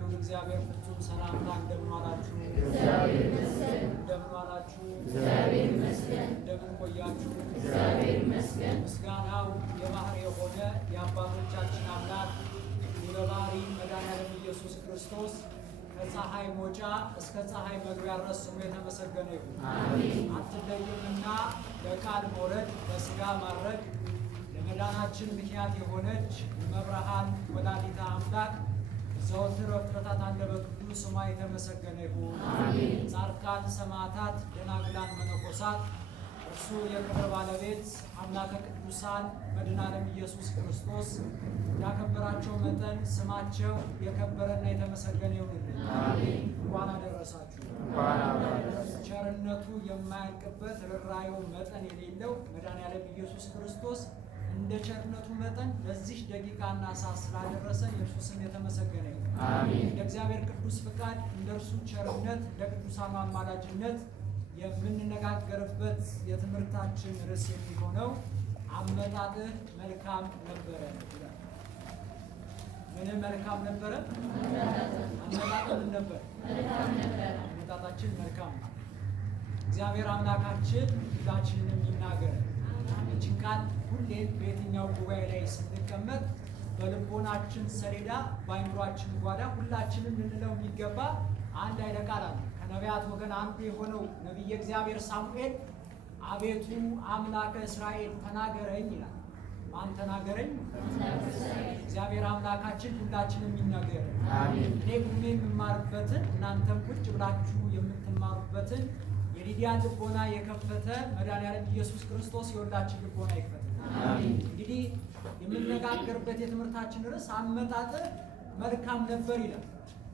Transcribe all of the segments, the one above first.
በልዑል እግዚአብሔር ፍጹም ሰላምታ እንደምን ዋላችሁ? እግዚአብሔር ይመስገን። እንደምን ዋላችሁ? እግዚአብሔር ይመስገን። እንደምን ቆያችሁ? እግዚአብሔር ይመስገን። ምስጋናው የባህር የሆነ የአባቶቻችን አምላክ የባህሪ መድኃኔዓለም ኢየሱስ ክርስቶስ ከፀሐይ መውጫ እስከ ፀሐይ መግቢያ ድረስ ስሙ የተመሰገነ ይሁን። አሜን። አትለይምና ለቃል መውረድ ለሥጋ ማድረግ ለመዳናችን ምክንያት የሆነች መብርሃን ወላዲተ አምላክ ዘወትር በፍጥረታት አንደበት ሁሉ ስሟ የተመሰገነ ይሁን። አሜን። ጻድቃን፣ ሰማዕታት፣ ደናግላን፣ መነኮሳት እርሱ የክብር ባለቤት አምላከ ቅዱሳን መድኃኔዓለም ኢየሱስ ክርስቶስ ያከበራቸው መጠን ስማቸው የከበረና የተመሰገነ ይሁንልን። አሜን። እንኳን አደረሳችሁ። እንኳን አደረሳችሁ። ቸርነቱ የማያልቅበት ርኅራኄው መጠን የሌለው መድኃኔዓለም ኢየሱስ ክርስቶስ እንደ ቸርነቱ መጠን በዚህ ደቂቃና ሰዓት ስላደረሰን የእርሱ ስም የተመሰገነ ይሁን። አሜን። እንደ እግዚአብሔር ቅዱስ ፍቃድ እንደ እርሱ ቸርነት ለቅዱሳኑ አማላጅነት የምንነጋገርበት የትምህርታችን ርዕስ የሚሆነው አመጣጥህ መልካም ነበረ ይላል። ምን መልካም ነበረ? አመጣጥህ ምን ነበር? አመጣጣችን መልካም ነው። እግዚአብሔር አምላካችን ሁላችንንም ይናገረን። ይህችን ቃል ሁሌም በየትኛው ጉባኤ ላይ ስንቀመጥ በልቦናችን ሰሌዳ በአይምሯችን ጓዳ ሁላችንም ልንለው የሚገባ አንድ ኃይለ ቃል አለ። ከነቢያት ወገን አንዱ የሆነው ነቢየ እግዚአብሔር ሳሙኤል አቤቱ አምላከ እስራኤል ተናገረኝ ይላል። ማን ተናገረኝ? እግዚአብሔር አምላካችን ሁላችንም ይናገረን። አሜን። እኔ ቁሜ የምማርበትን እናንተም ቁጭ ብላችሁ የምትማሩበትን የሊዲያ ልቦና የከፈተ መድኃኔዓለም ኢየሱስ ክርስቶስ የሁላችን ልቦና ይክፈት። አሜን። እንግዲህ የምንነጋገርበት የትምህርታችን ርዕስ አመጣጥህ መልካም ነበር ይላል።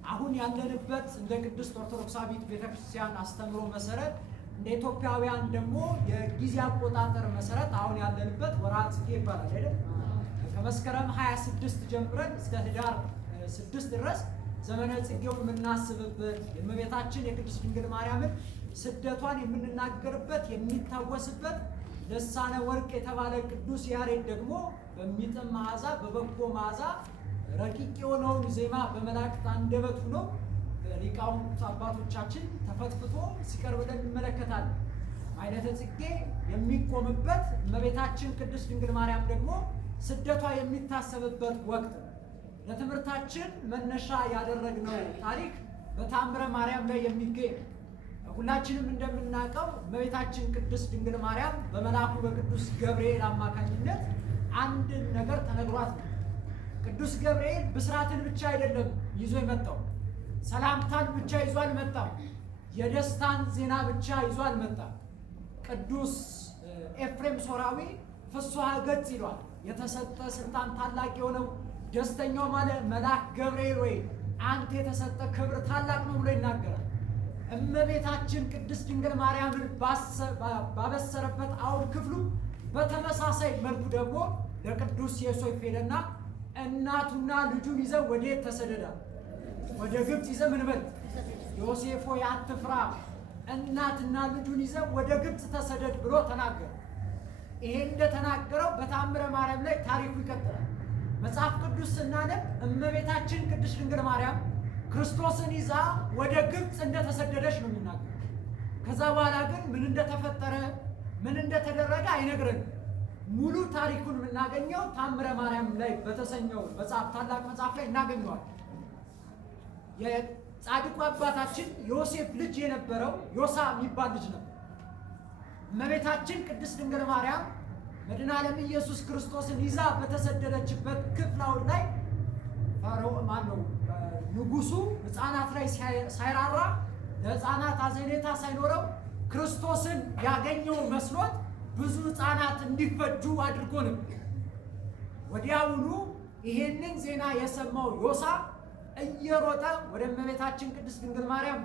አሁን ያለንበት እንደ ቅድስት ኦርቶዶክሳዊት ቤተክርስቲያን አስተምሮ መሰረት እንደ ኢትዮጵያውያን ደግሞ የጊዜ አቆጣጠር መሰረት አሁን ያለንበት ወርኃ ጽጌ ይባላል አይደል? ከመስከረም 26 ጀምረን እስከ ህዳር 6 ድረስ ዘመነ ጽጌውን የምናስብበት የእመቤታችን የቅድስት ድንግል ማርያምን ስደቷን የምንናገርበት የሚታወስበት ልሳነ ወርቅ የተባለ ቅዱስ ያሬድ ደግሞ በሚጥም መዓዛ በበጎ መዓዛ ረቂቅ የሆነውን ዜማ በመላእክት አንደበት ሆኖ ሊቃውንት አባቶቻችን ተፈትፍቶ ሲቀርብልን እንመለከታለን። ማኅሌተ ጽጌ የሚቆምበት እመቤታችን ቅድስት ድንግል ማርያም ደግሞ ስደቷ የሚታሰብበት ወቅት ነው። ለትምህርታችን መነሻ ያደረግነው ታሪክ በተአምረ ማርያም ላይ የሚገኝ ሁላችንም እንደምናውቀው እመቤታችን ቅድስት ድንግል ማርያም በመልአኩ በቅዱስ ገብርኤል አማካኝነት አንድ ነገር ተነግሯት ነው። ቅዱስ ገብርኤል ብስራትን ብቻ አይደለም ይዞ የመጣው፣ ሰላምታን ብቻ ይዞ አልመጣም። የደስታን ዜና ብቻ ይዞ አልመጣም። ቅዱስ ኤፍሬም ሶራዊ ፍስሐ ገጽ ይሏል። የተሰጠ ስልጣን ታላቅ የሆነው ደስተኛው ማለት መልአክ ገብርኤል ወይ አንተ የተሰጠ ክብር ታላቅ ነው ብሎ ይናገራል። እመቤታችን ቅድስት ድንግል ማርያምን ባበሰረበት አውድ ክፍሉ በተመሳሳይ መልኩ ደግሞ ለቅዱስ ዮሴፍ ሄደና እናቱና ልጁን ይዘው ወዴት ተሰደዳል? ወደ ግብፅ ይዘው ምን በል ዮሴፍ ሆይ አትፍራ፣ እናትና ልጁን ይዘው ወደ ግብፅ ተሰደድ ብሎ ተናገረ። ይሄ እንደተናገረው በተአምረ ማርያም ላይ ታሪኩ ይቀጥላል። መጽሐፍ ቅዱስ ስናነብ እመቤታችን ቅድስት ድንግል ማርያም ክርስቶስን ይዛ ወደ ግብፅ እንደተሰደደች ነው የሚናገር። ከዛ በኋላ ግን ምን እንደተፈጠረ ምን እንደተደረገ አይነግረንም። ሙሉ ታሪኩን የምናገኘው ተአምረ ማርያም ላይ በተሰኘው መጽሐፍ ታላቅ መጽሐፍ ላይ እናገኘዋል። የጻድቁ አባታችን ዮሴፍ ልጅ የነበረው ዮሳ የሚባል ልጅ ነው። እመቤታችን ቅድስት ድንግል ማርያም መድኃኔዓለም ኢየሱስ ክርስቶስን ይዛ በተሰደደችበት ክፍላው ላይ ፈርዖን ማነው ንጉሱ ሕፃናት ላይ ሳይራራ ለሕፃናት አዘኔታ ሳይኖረው ክርስቶስን ያገኘው መስሎት ብዙ ሕፃናት እንዲፈጁ አድርጎ ነው። ወዲያውኑ ይሄንን ዜና የሰማው ዮሳ እየሮጠ ወደ እመቤታችን ቅድስት ድንግል ማርያም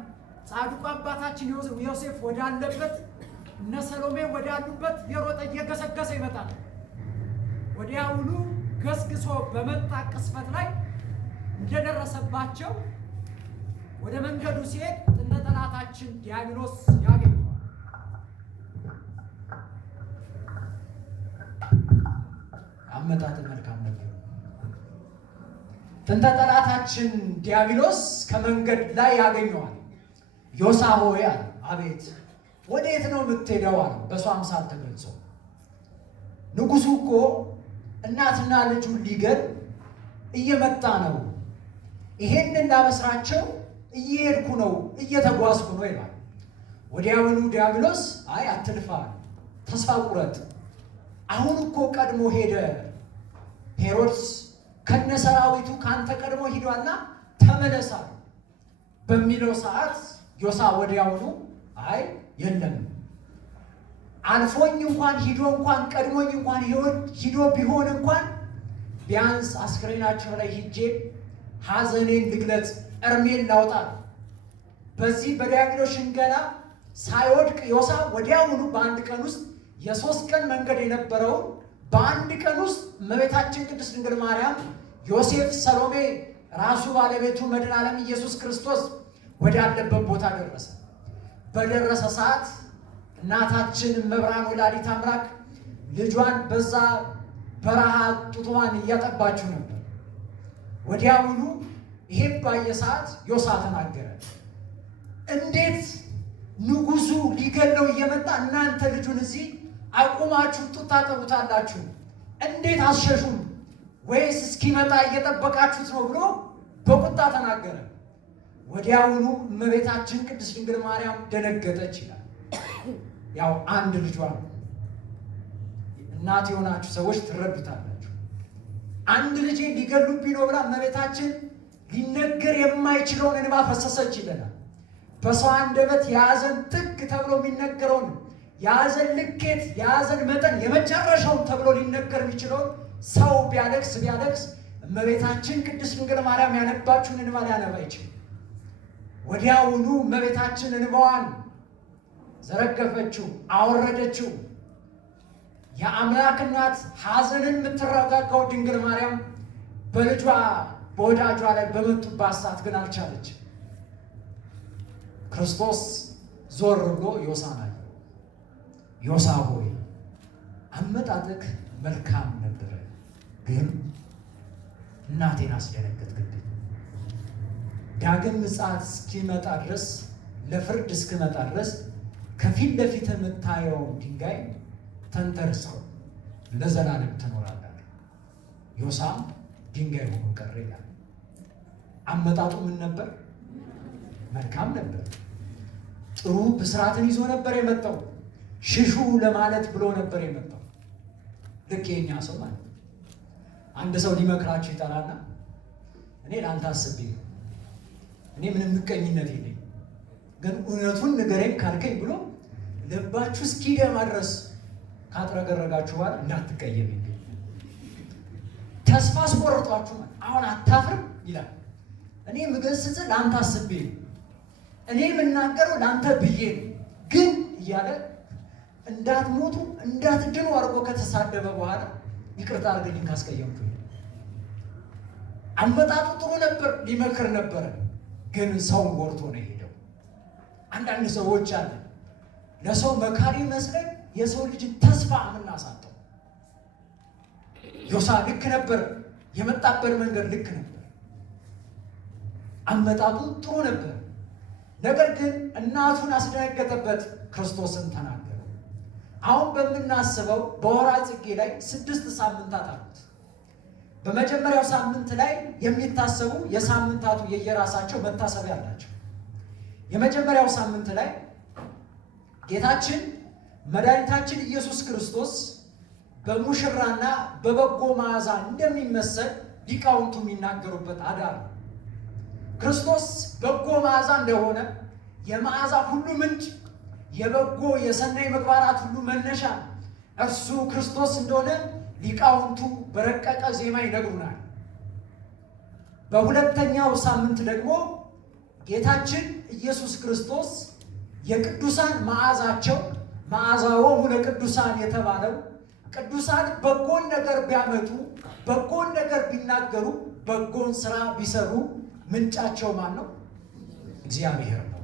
ጻድቁ አባታችን ዮሴፍ ወዳለበት እነ ሰሎሜ ወዳሉበት የሮጠ እየገሰገሰ ይመጣል። ወዲያውኑ ገስግሶ በመጣ ቅስፈት ላይ እንደደረሰባቸው ወደ መንገዱ ሲሄድ እነ ጠላታችን ዲያብሎስ ያገኘዋል። አመጣጥ መልካም ነበር። ጥንተ ጠላታችን ዲያብሎስ ከመንገድ ላይ ያገኘዋል። ዮሳ ሆይ አለ። አቤት ወዴት ነው የምትሄደው አለ። በሰው አምሳል ተገልጾ ንጉሡ እኮ እናትና ልጁን ሊገል እየመጣ ነው፣ ይሄንን ላበስራቸው እየሄድኩ ነው፣ እየተጓዝኩ ነው ይላል። ወዲያውኑ ዲያብሎስ አይ አትልፋ፣ ተስፋ ቁረጥ፣ አሁን እኮ ቀድሞ ሄደ ሄሮድስ ከነሰራዊቱ ካንተ ቀድሞ ሂዷልና ተመለሳ በሚለው ሰዓት ዮሳ ወዲያውኑ አይ የለም አልፎኝ እንኳን ሂዶ እንኳን ቀድሞኝ እንኳን ሂዶ ቢሆን እንኳን ቢያንስ አስክሬናቸው ላይ ሂጄ ሐዘኔን ልግለጽ፣ እርሜን ላውጣ። በዚህ በዲያብሎስ ሽንገላ ሳይወድቅ ዮሳ ወዲያውኑ በአንድ ቀን ውስጥ የ3 ቀን መንገድ የነበረውን በአንድ ቀን ውስጥ እመቤታችን ቅድስት ድንግል ማርያም፣ ዮሴፍ፣ ሰሎሜ፣ ራሱ ባለቤቱ መድኃኔ ዓለም ኢየሱስ ክርስቶስ ወዳለበት ቦታ ደረሰ። በደረሰ ሰዓት እናታችን እመብርሃን ወላዲተ አምላክ ልጇን በዛ በረሃ ጡቷን እያጠባችው ነበር። ወዲያውኑ ይሄን ባየ ሰዓት ዮሳ ተናገረ። እንዴት ንጉሡ ሊገለው እየመጣ እናንተ ልጁን እዚህ አቁማችሁ ጡት ታጠቡታላችሁ? እንዴት አስሸሹም? ወይስ እስኪመጣ እየጠበቃችሁት ነው ብሎ በቁጣ ተናገረ። ወዲያውኑ እመቤታችን ቅድስት ድንግል ማርያም ደነገጠች ይላል። ያው አንድ ልጇ ነው። እናት የሆናችሁ ሰዎች ትረዱታላችሁ። አንድ ልጄ ሊገሉብኝ ነው ብላ እመቤታችን ሊነገር የማይችለውን እንባ ፈሰሰች ይለናል። በሰው አንደበት የሐዘን ጥግ ተብሎ የሚነገረውን የሐዘን ልኬት፣ የሐዘን መጠን የመጨረሻውን ተብሎ ሊነገር የሚችለውን ሰው ቢያለቅስ እመቤታችን ቅድስት ድንግል ማርያም ያነባችውን እንባ ሊያነባ ይችላል። ወዲያውኑ እመቤታችን እንባዋን ዘረገፈችው፣ አወረደችው። የአምላክ እናት ሐዘንን የምትረጋጋው ድንግል ማርያም በልጇ በወዳጇ ላይ በመጡባት ሰዓት ግን አልቻለች። ክርስቶስ ዞር ብሎ ዮሳን አየ። ዮሳ ሆይ አመጣጥህ መልካም ነበረ፣ ግን እናቴን አስደነገጥክብኝ። ዳግም ምጽአት እስኪመጣ ድረስ ለፍርድ እስክመጣ ድረስ ከፊት ለፊት የምታየው ድንጋይ ተንተርሰው ለዘላለም ትኖራለህ። ዮሳም ድንጋይ ሆኖ ቀረ ይላል። አመጣጡ ምን ነበር? መልካም ነበር። ጥሩ ብስራትን ይዞ ነበር የመጣው። ሽሹ ለማለት ብሎ ነበር የመጣው። ልክ የኛ ሰው ማለት ነው። አንድ ሰው ሊመክራችሁ ይጠራና እኔ ለአንተ አስቤ ነው፣ እኔ ምንም ምቀኝነት የለኝ፣ ግን እውነቱን ንገረኝ ካልከኝ ብሎ ልባችሁ እስኪደማ ድረስ ካጥረገረጋችሁ በኋላ እንዳትቀየም ተስፋ አስቆርጧችሁ አሁን አታፍርም ይላል። እኔ የምገስጽህ ለአንተ አስቤ ነው፣ እኔ የምናገረው ለአንተ ብዬ ነው፣ ግን እያለ እንዳትሞቱ እንዳትድኑ አድርጎ ከተሳደበ በኋላ ይቅርታ አድርገኝ ካስቀየምኩ። አመጣጡ ጥሩ ነበር፣ ሊመክር ነበረ፣ ግን ሰውን ጎርቶ ነው የሄደው። አንዳንድ ሰዎች አለ ለሰው መካሪ መስለን የሰው ልጅን ተስፋ የምናሳጠው። ዮሳ ልክ ነበር፣ የመጣበት መንገድ ልክ ነበር፣ አመጣጡ ጥሩ ነበር። ነገር ግን እናቱን አስደነገጠበት። ክርስቶስን ተናገረ። አሁን በምናስበው በወርኃ ጽጌ ላይ 6 ሳምንታት አሉት። በመጀመሪያው ሳምንት ላይ የሚታሰቡ የሳምንታቱ የየራሳቸው መታሰቢያ አላቸው። የመጀመሪያው ሳምንት ላይ ጌታችን መድኃኒታችን ኢየሱስ ክርስቶስ በሙሽራና በበጎ መዓዛ እንደሚመሰል ሊቃውንቱ የሚናገሩበት አዳር ነው። ክርስቶስ በጎ መዓዛ እንደሆነ፣ የመዓዛ ሁሉ ምንጭ፣ የበጎ የሰናይ ምግባራት ሁሉ መነሻ እርሱ ክርስቶስ እንደሆነ ሊቃውንቱ በረቀቀ ዜማ ይነግሩናል። በሁለተኛው ሳምንት ደግሞ ጌታችን ኢየሱስ ክርስቶስ የቅዱሳን መዓዛቸው መዓዛዎሙ ለቅዱሳን የተባለው ቅዱሳን በጎን ነገር ቢያመጡ፣ በጎን ነገር ቢናገሩ፣ በጎን ስራ ቢሰሩ ምንጫቸው ማን ነው? እግዚአብሔር ነው።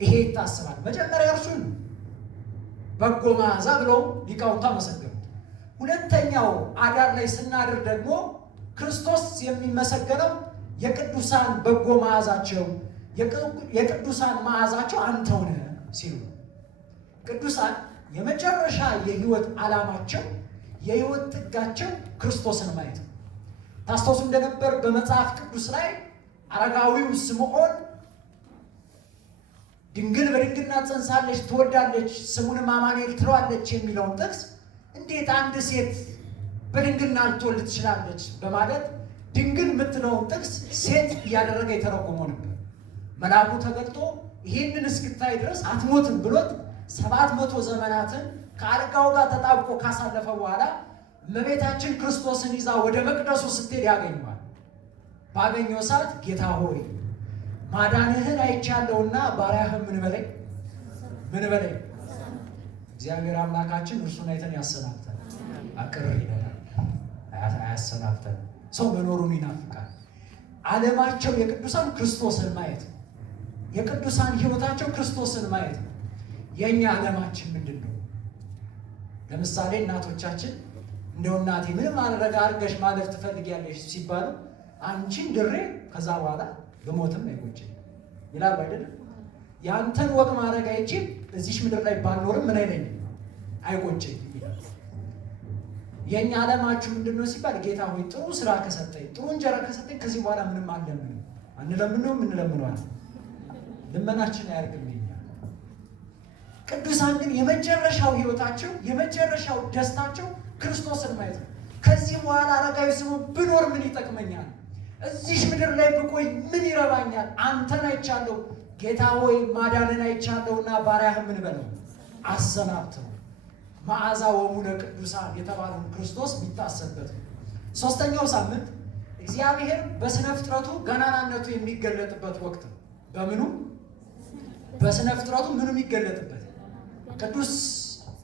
ይሄ ይታሰባል። መጀመሪያ እርሱን በጎ መዓዛ ብለው ሊቃውንቱ አመሰገኑት። ሁለተኛው አዳር ላይ ስናድር ደግሞ ክርስቶስ የሚመሰገነው የቅዱሳን በጎ መዓዛቸው የቅዱሳን መዓዛቸው አንተው ነህ ሲሉ ቅዱሳን የመጨረሻ የህይወት ዓላማቸው የህይወት ጥጋቸው ክርስቶስን ማየት ነው። ታስታውሱ እንደነበር በመጽሐፍ ቅዱስ ላይ አረጋዊው ስምዖን ድንግል በድንግልና ጸንሳለች ትወልዳለች ስሙንም አማኑኤል ትለዋለች የሚለውን ጥቅስ እንዴት አንድ ሴት በድንግልና ልትወልድ ትችላለች በማለት ድንግል የምትለውን ጥቅስ ሴት እያደረገ የተረጎመው ነበር። መልአኩ ተገልጦ ይህንን እስክታይ ድረስ አትሞትም ብሎት 700 ዘመናትን ከአልጋው ጋር ተጣብቆ ካሳለፈ በኋላ እመቤታችን ክርስቶስን ይዛ ወደ መቅደሱ ስትሄድ ያገኘዋል። ባገኘው ሰዓት ጌታ ሆይ ማዳንህን አይቻለሁና ባሪያህን ምን በለኝ። እግዚአብሔር አምላካችን እርሱን አይተን ያሰናብተን፣ አቅር ይለናል፣ አያሰናብተን። ሰው መኖሩን ይናፍቃል። ዓለማቸው የቅዱሳን ክርስቶስን ማየት ነው። የቅዱሳን ህይወታቸው ክርስቶስን ማየት ነው። የእኛ ዓለማችን ምንድን ነው? ለምሳሌ እናቶቻችን እንደው እናቴ ምንም አድርገሽ ማለፍ ትፈልጊያለሽ ሲባሉ አንቺን ድሬ ከዛ በኋላ በሞትም አይቆጭም ይላል አይደል? ያንተን ወቅ ማድረግ አይችል እዚሽ ምድር ላይ ባልኖርም ምን አይለኝም አይቆጭም ይላል። የእኛ ዓለማችሁ ምንድን ነው ሲባል ጌታ ሆይ ጥሩ ስራ ከሰጠኝ ጥሩ እንጀራ ከሰጠኝ ከዚህ በኋላ ምንም አንለምነውም እንለምነዋል። ልመናችን አያርግም። ቅዱሳን ግን የመጨረሻው ህይወታቸው የመጨረሻው ደስታቸው ክርስቶስን ማየት ነው። ከዚህ በኋላ አረጋዊ ስምዖን ብኖር ምን ይጠቅመኛል? እዚህ ምድር ላይ ብቆይ ምን ይረባኛል? አንተን አይቻለሁ ጌታ ሆይ ማዳንን አይቻለሁና ባሪያህን ምን በለው አሰናብተው። መዓዛ ወሙነ ቅዱሳን የተባለውን ክርስቶስ የሚታሰበት ነው። ሶስተኛው ሳምንት እግዚአብሔር በስነ ፍጥረቱ ገናናነቱ የሚገለጥበት ወቅት ነው። በምኑ? በስነ ፍጥረቱ ምኑ የሚገለጥበት? ቅዱስ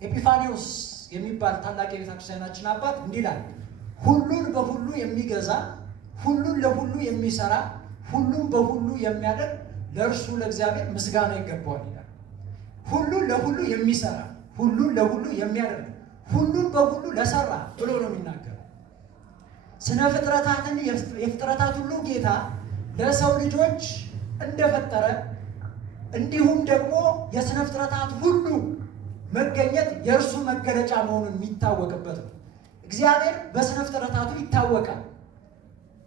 ኤጲፋኒዎስ የሚባል ታላቅ የቤተክርስቲያናችን አባት እንዲህ ይላል፣ ሁሉን በሁሉ የሚገዛ ሁሉን ለሁሉ የሚሰራ ሁሉን በሁሉ የሚያደርግ ለእርሱ ለእግዚአብሔር ምስጋና ይገባዋል ይላል። ሁሉን ለሁሉ የሚሰራ ሁሉን ለሁሉ የሚያደርግ ሁሉን በሁሉ ለሰራ ብሎ ነው የሚናገረው። ስነ ፍጥረታትን የፍጥረታት ሁሉ ጌታ ለሰው ልጆች እንደፈጠረ እንዲሁም ደግሞ የስነ ፍጥረታት ሁሉ መገኘት የእርሱ መገለጫ መሆኑን የሚታወቅበት ነው። እግዚአብሔር በስነ ፍጥረታቱ ይታወቃል።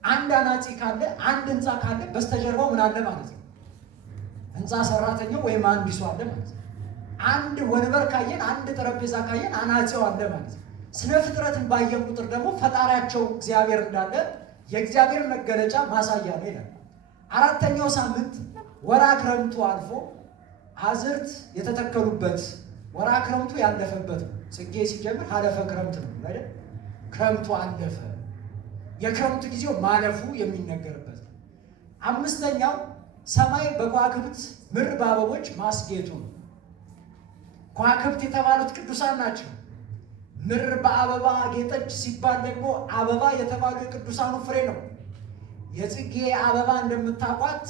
አንድ አናጺ ካለ አንድ ህንፃ ካለ በስተጀርባው ምን አለ ማለት ነው? ህንፃ ሰራተኛው ወይም መሐንዲሱ አለ ማለት ነው። አንድ ወንበር ካየን አንድ ጠረጴዛ ካየን አናጺው አለ ማለት ነው። ስነ ፍጥረትን ባየን ቁጥር ደግሞ ፈጣሪያቸው እግዚአብሔር እንዳለ የእግዚአብሔር መገለጫ ማሳያ ነው ይላል። አራተኛው ሳምንት ወራ ክረምቱ አልፎ አዝርት የተተከሉበት ወራ ክረምቱ ያለፈበት ነው። ጽጌ ሲጀምር ሀለፈ ክረምት ነው አይደል? ክረምቱ አለፈ፣ የክረምቱ ጊዜው ማለፉ የሚነገርበት ነው። አምስተኛው ሰማይ በከዋክብት ምድር በአበቦች ማስጌጡ ነው። ከዋክብት የተባሉት ቅዱሳን ናቸው። ምድር በአበባ ጌጠች ሲባል ደግሞ አበባ የተባሉ የቅዱሳኑ ፍሬ ነው። የጽጌ አበባ እንደምታውቋት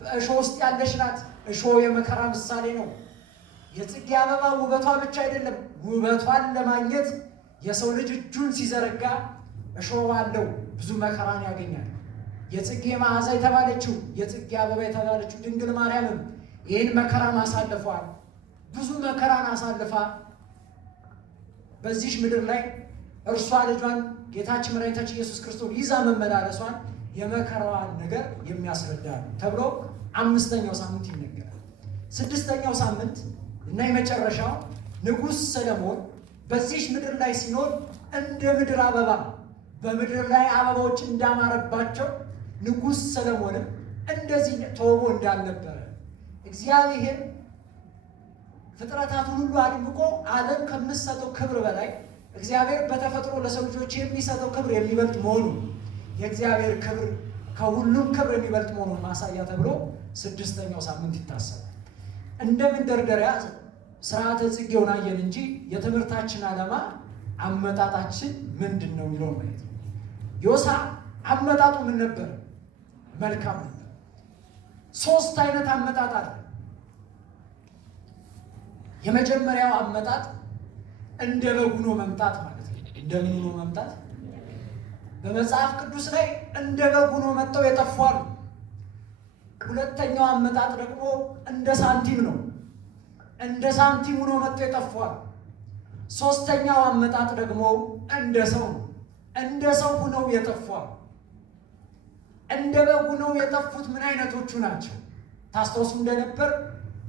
በእሾህ ውስጥ ያለች ናት። እሾህ የመከራ ምሳሌ ነው። የጽጌ አበባ ውበቷ ብቻ አይደለም። ውበቷን ለማግኘት የሰው ልጅ እጁን ሲዘረጋ እሾህ አለው፣ ብዙ መከራን ያገኛል። የጽጌ መዓዛ የተባለችው የጽጌ አበባ የተባለችው ድንግል ማርያምም ይህን መከራ ማሳለፏል። ብዙ መከራን አሳልፋ በዚህ ምድር ላይ እርሷ ልጇን ጌታችን መድኃኒታችን ኢየሱስ ክርስቶስ ይዛ መመላለሷን የመከራዋን ነገር የሚያስረዳ ነው ተብሎ አምስተኛው ሳምንት ይነገራል። ስድስተኛው ሳምንት እና የመጨረሻው ንጉሥ ሰለሞን በዚህ ምድር ላይ ሲኖር እንደ ምድር አበባ በምድር ላይ አበባዎች እንዳማረባቸው ንጉሥ ሰለሞንም እንደዚህ ተውቦ እንዳልነበረ እግዚአብሔር ፍጥረታቱን ሁሉ አድምቆ ዓለም ከምትሰጠው ክብር በላይ እግዚአብሔር በተፈጥሮ ለሰው ልጆች የሚሰጠው ክብር የሚበልጥ መሆኑ የእግዚአብሔር ክብር ከሁሉም ክብር የሚበልጥ መሆኑን ማሳያ ተብሎ ስድስተኛው ሳምንት ይታሰባል። እንደ መንደርደሪያ ስርዓተ ጽጌውን አየን እንጂ የትምህርታችን ዓላማ አመጣጣችን ምንድን ነው የሚለው ማለት ነው። ዮሳ አመጣጡ ምን ነበር? መልካም ነበር። ሶስት አይነት አመጣጥ አለ። የመጀመሪያው አመጣጥ እንደ በጉ ሆኖ መምጣት ማለት ነው። እንደ ምን ሆኖ መምጣት? በመጽሐፍ ቅዱስ ላይ እንደ በግ ሆነው መጥተው የጠፉ አሉ። ሁለተኛው አመጣጥ ደግሞ እንደ ሳንቲም ነው። እንደ ሳንቲም ሆነው መጥተው የጠፉ አሉ። ሶስተኛው አመጣጥ ደግሞ እንደ ሰው ነው። እንደ ሰው ሆነው የጠፉ አሉ። እንደ በግ ሆነው የጠፉት ምን አይነቶቹ ናቸው? ታስታውሱ እንደነበር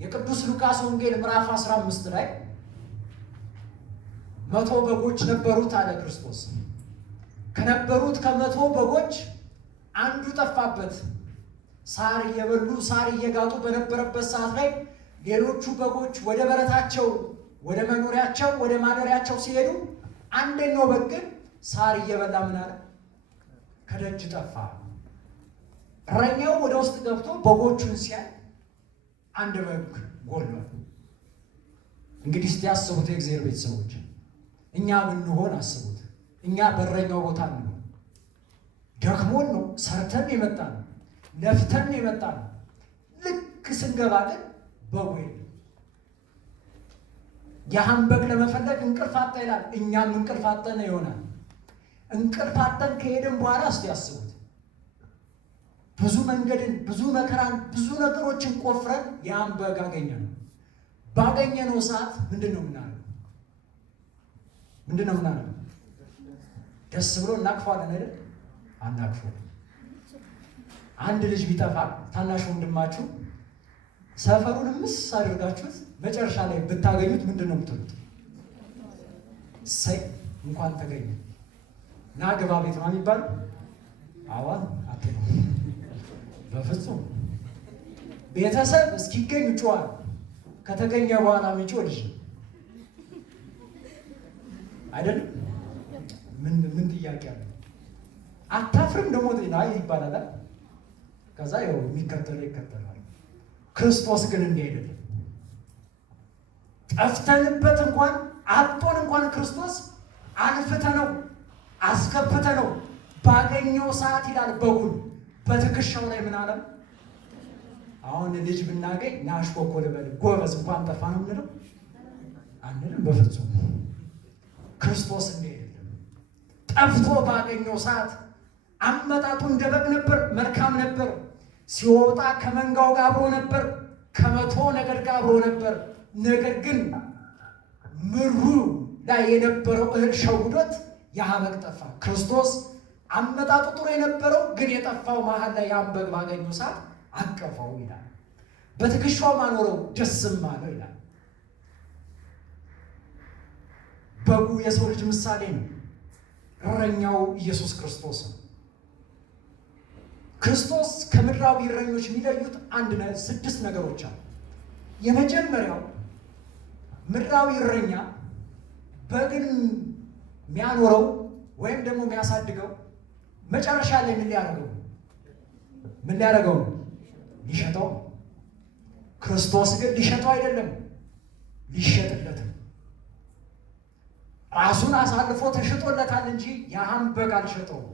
የቅዱስ ሉቃስ ወንጌል ምዕራፍ 15 ላይ 100 በጎች ነበሩት አለ ክርስቶስ። ከነበሩት ከ100 በጎች አንዱ ጠፋበት። ሳር እየበሉ ሳር እየጋጡ በነበረበት ሰዓት ላይ ሌሎቹ በጎች ወደ በረታቸው፣ ወደ መኖሪያቸው፣ ወደ ማደሪያቸው ሲሄዱ አንደኛው በግ ግን ሳር እየበላ ምን አለ? ከደጅ ጠፋ። እረኛው ወደ ውስጥ ገብቶ በጎቹን ሲያይ አንድ በግ ጎሏል። እንግዲህ እስቲ አስቡት የእግዚአብሔር ቤተሰቦች፣ እኛ ብንሆን አስቡት። እኛ በእረኛው ቦታ ነው። ደክሞን ነው፣ ሰርተን የመጣ ነው፣ ለፍተን የመጣ ነው። ልክ ስንገባ ግን በጉ የለም። ያህን በግ ለመፈለግ እንቅልፍ አጣ ይላል። እኛም እንቅልፍ አጠን ይሆናል። እንቅልፍ አጠን ከሄድን በኋላ እስቲ አስቡት፣ ብዙ መንገድን፣ ብዙ መከራን፣ ብዙ ነገሮችን ቆፍረን ያን በግ አገኘነው። ባገኘነው ሰዓት ምንድን ነው የምናደርገው? ምንድን ነው የምናደርገው? ደስ ብሎ እናቅፈዋለን አይደል? አናቅፈው። አንድ ልጅ ቢጠፋ ታናሽ ወንድማችሁ ሰፈሩን ምስ አድርጋችሁት መጨረሻ ላይ ብታገኙት ምንድን ነው የምትሉት? እሰይ እንኳን ተገኘ፣ ና ግባ ቤት ነው የሚባለው? አዋን አትነው። በፍጹም ቤተሰብ እስኪገኝ ጮሃል። ከተገኘ በኋላ ምንጭ ወልጅ አይደለም። ምን ጥያቄ አለ? አታፍርም ደግሞ ላይ ይባላል። ከዛ ያው የሚከተለው ይከተላል። ክርስቶስ ግን እንዲህ አይደለም። ጠፍተንበት እንኳን አጥቶን እንኳን ክርስቶስ አንፍተነው አስከፍተነው ባገኘው ሰዓት ይላል በጉን በትከሻው ላይ ምን አለ? አሁን ልጅ ብናገኝ ናሽ ኮኮል በል ጎበዝ እንኳን ጠፋ ነው የምንለው? አንልም በፍጹም። ክርስቶስ እንዲህ አይደለም። ጠፍቶ ባገኘው ሰዓት አመጣጡ እንደ በግ ነበር፣ መልካም ነበር። ሲወጣ ከመንጋው ጋር አብሮ ነበር፣ ከ100 ነገድ ጋር አብሮ ነበር። ነገር ግን ምድሩ ላይ የነበረው እህል ሸውዶት ያ በግ ጠፋ። ክርስቶስ አመጣጡ ጥሩ የነበረው ግን የጠፋው መሀል ላይ ያን በግ ባገኘው ሰዓት አቀፈው ይላል። በትከሻው ማኖረው ደስም አለው ይላል። በጉ የሰው ልጅ ምሳሌ ነው። እረኛው ኢየሱስ ክርስቶስ ነው። ክርስቶስ ከምድራዊ እረኞች የሚለዩት 6 ነገሮች አሉ። የመጀመሪያው ምድራዊ እረኛ በግን የሚያኖረው ወይም ደግሞ የሚያሳድገው መጨረሻ ላይ ምን ሊያደርገው ነው? ሊሸጠው። ክርስቶስ ግን ሊሸጠው አይደለም፣ ሊሸጥለት ነው። ራሱን አሳልፎ ተሽጦለታል እንጂ ያህን በግ አልሸጠውም።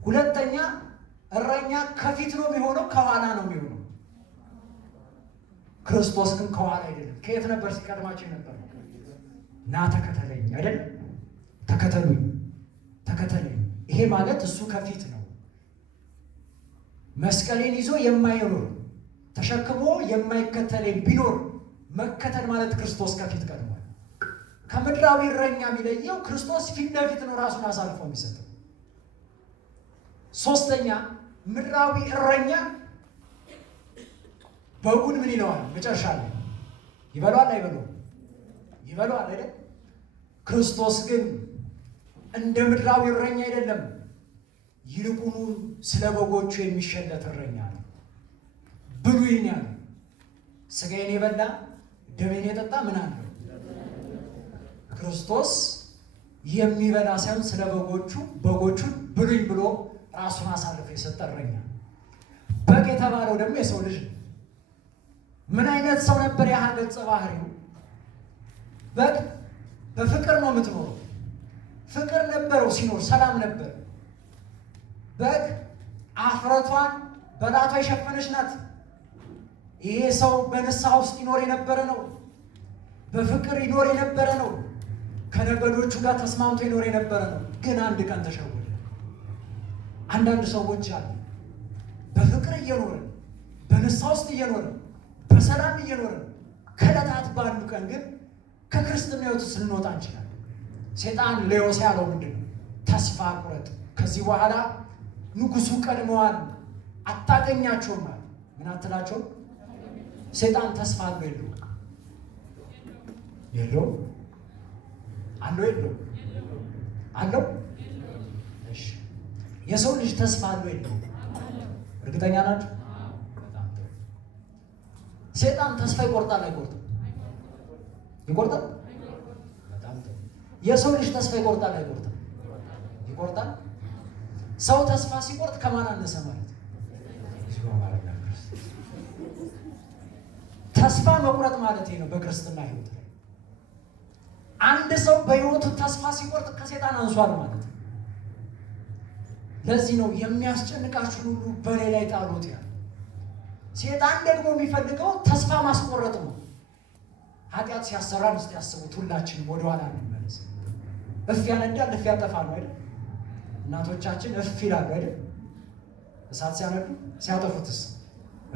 ሁለተኛ እረኛ ከፊት ነው የሚሆነው፣ ከኋላ ነው የሚሆነው። ክርስቶስ ግን ከኋላ አይደለም። ከየት ነበር ሲቀድማቸው ነበር? ና ተከተለኝ አይደለም? ተከተሉኝ፣ ተከተለኝ። ይሄ ማለት እሱ ከፊት ነው። መስቀሌን ይዞ የማይኖር ተሸክሞ የማይከተለኝ ቢኖር መከተል ማለት ክርስቶስ ከፊት ቀድሟል። ከምድራዊ እረኛ የሚለየው ክርስቶስ ፊት ለፊት ነው ራሱን አሳልፎ የሚሰጠው። ሶስተኛ ምድራዊ እረኛ በጉን ምን ይለዋል? መጨረሻ ላይ ይበሏል አይበሉም? ይበሏል አይደል? ክርስቶስ ግን እንደ ምድራዊ እረኛ አይደለም። ይልቁኑ ስለ በጎቹ የሚሸለት እረኛ ነው። ብሉኝ ያለ ስጋዬን የበላ ደሜን የጠጣ ምን አለው? ክርስቶስ የሚበላ ሳይሆን ስለ በጎቹን ብሉኝ ብሎ ራሱን አሳልፎ የሰጠ እረኛ። በግ የተባለው ደግሞ የሰው ልጅ ነው። ምን አይነት ሰው ነበር? ያ ገጸ ባህሪው በግ በፍቅር ነው የምትኖረው። ፍቅር ነበረው ሲኖር ሰላም ነበር። በግ አፍረቷን በላቷ የሸፈነች ናት። ይሄ ሰው በንስሐ ውስጥ ይኖር የነበረ ነው። በፍቅር ይኖር የነበረ ነው። ከነገዶቹ ጋር ተስማምቶ ይኖር የነበረ ነው። ግን አንድ ቀን ተሸወደ። አንዳንድ ሰዎች አሉ በፍቅር እየኖርን በንስሐ ውስጥ እየኖርን በሰላም እየኖርን ከዕለታት ባሉ ቀን ግን ከክርስትና ሕይወት ስንወጣ እንችላለን። ሴጣን ሌዮስ ያለው ምንድን ነው? ተስፋ ቁረጥ፣ ከዚህ በኋላ ንጉሱ ቀድመዋል፣ አታገኛቸውም አለ። ምን አትላቸውም? ሴጣን ተስፋ አለው የለው? የለው? አለው የለው? አለው? እሺ፣ የሰው ልጅ ተስፋ አለው የለው? እርግጠኛ ናቸው? በጣም ጥሩ። ሴጣን ተስፋ ይቆርጣል አይቆርጥም? ይቆርጣል? በጣም ጥሩ። የሰው ልጅ ተስፋ ይቆርጣል አይቆርጥም? ይቆርጣል። ሰው ተስፋ ሲቆርጥ ከማን አነሰ ማለት ነው? ተስፋ መቁረጥ ማለት ነው በክርስትና ሕይወት ላይ አንድ ሰው በሕይወቱ ተስፋ ሲቆርጥ ከሴጣን አንሷል ማለት ነው። ለዚህ ነው የሚያስጨንቃችሁን ሁሉ በእኔ ላይ ጣሉት ያለ። ሴጣን ደግሞ የሚፈልገው ተስፋ ማስቆረጥ ነው። ኃጢአት ሲያሰራን እስቲ ያስቡት። ሁላችንም ወደኋላ እንመለስ። እፍ ያነዳል፣ እፍ ያጠፋል ነው አይደል? እናቶቻችን እፍ ይላሉ አይደል? እሳት ሲያነዱ፣ ሲያጠፉትስ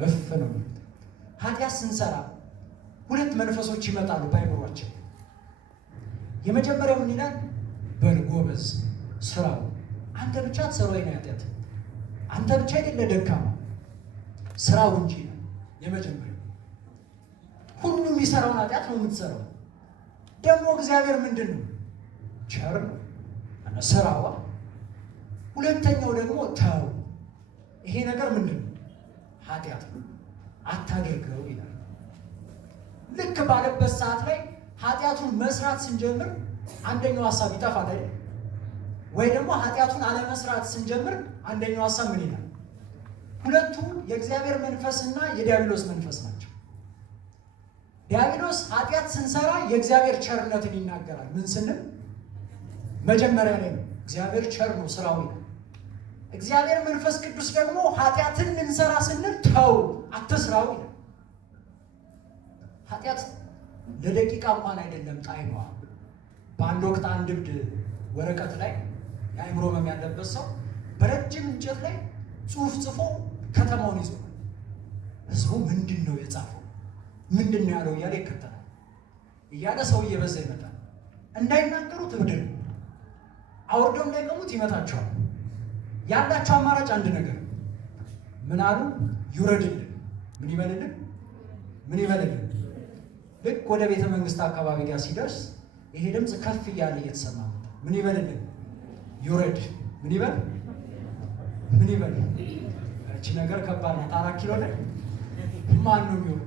እፍ ነው። ኃጢአት ስንሰራ ሁለት መንፈሶች ይመጣሉ በአእምሯችን። የመጀመሪያው ምን ይላል? በል ጎበዝ ስራው፣ አንተ ብቻ ትሰራው ይሄን ኃጢአት፣ አንተ ብቻ አይደለ ደካማ ስራው እንጂ ይላል። የመጀመሪያው ሁሉም የሚሰራውን ኃጢአት ነው የምትሰራው። ደግሞ እግዚአብሔር ምንድን ነው? ቸር ነው ስራዋ። ሁለተኛው ደግሞ ተው፣ ይሄ ነገር ምንድን ነው? ኃጢአት ነው አታድርገው ይላል። ልክ ባለበት ሰዓት ላይ ኃጢአቱን መስራት ስንጀምር አንደኛው ሀሳብ ይጠፋል አይደል? ወይ ደግሞ ኃጢአቱን አለመስራት ስንጀምር አንደኛው ሀሳብ ምን ይላል? ሁለቱ የእግዚአብሔር መንፈስና የዲያብሎስ መንፈስ ናቸው። ዲያብሎስ ኃጢአት ስንሰራ የእግዚአብሔር ቸርነትን ይናገራል። ምን ስንል? መጀመሪያ ላይ ነው እግዚአብሔር ቸር ነው ስራው ይላል። እግዚአብሔር መንፈስ ቅዱስ ደግሞ ኃጢአትን ልንሰራ ስንል ተው አትስራው ይላል። ኃጢአት ለደቂቃ እንኳን አይደለም ጣዕሟ። በአንድ ወቅት አንድ እብድ ወረቀት ላይ የአእምሮ ህመም ያለበት ሰው በረጅም እንጨት ላይ ጽሑፍ ጽፎ ከተማውን ይዞ ህዝቡ ምንድን ነው የጻፈው ምንድን ነው ያለው እያለ ይከተላል። እያለ ሰው እየበዛ ይመጣል። እንዳይናገሩት እብድ ነው። አውርደው እንዳይቀሙት ይመታቸዋል። ያላቸው አማራጭ አንድ ነገር ምን አሉ? ይውረድልን። ምን ይበልልን? ምን ይበልልን? ልክ ወደ ቤተ መንግስት አካባቢ ጋር ሲደርስ ይሄ ድምፅ ከፍ እያለ እየተሰማ ምን ይበልልን? ይውረድ። ምን ይበል? ምን ይበል? እቺ ነገር ከባድ ናት። 4 ኪሎ ላይ ማን ነው የሚወርድ?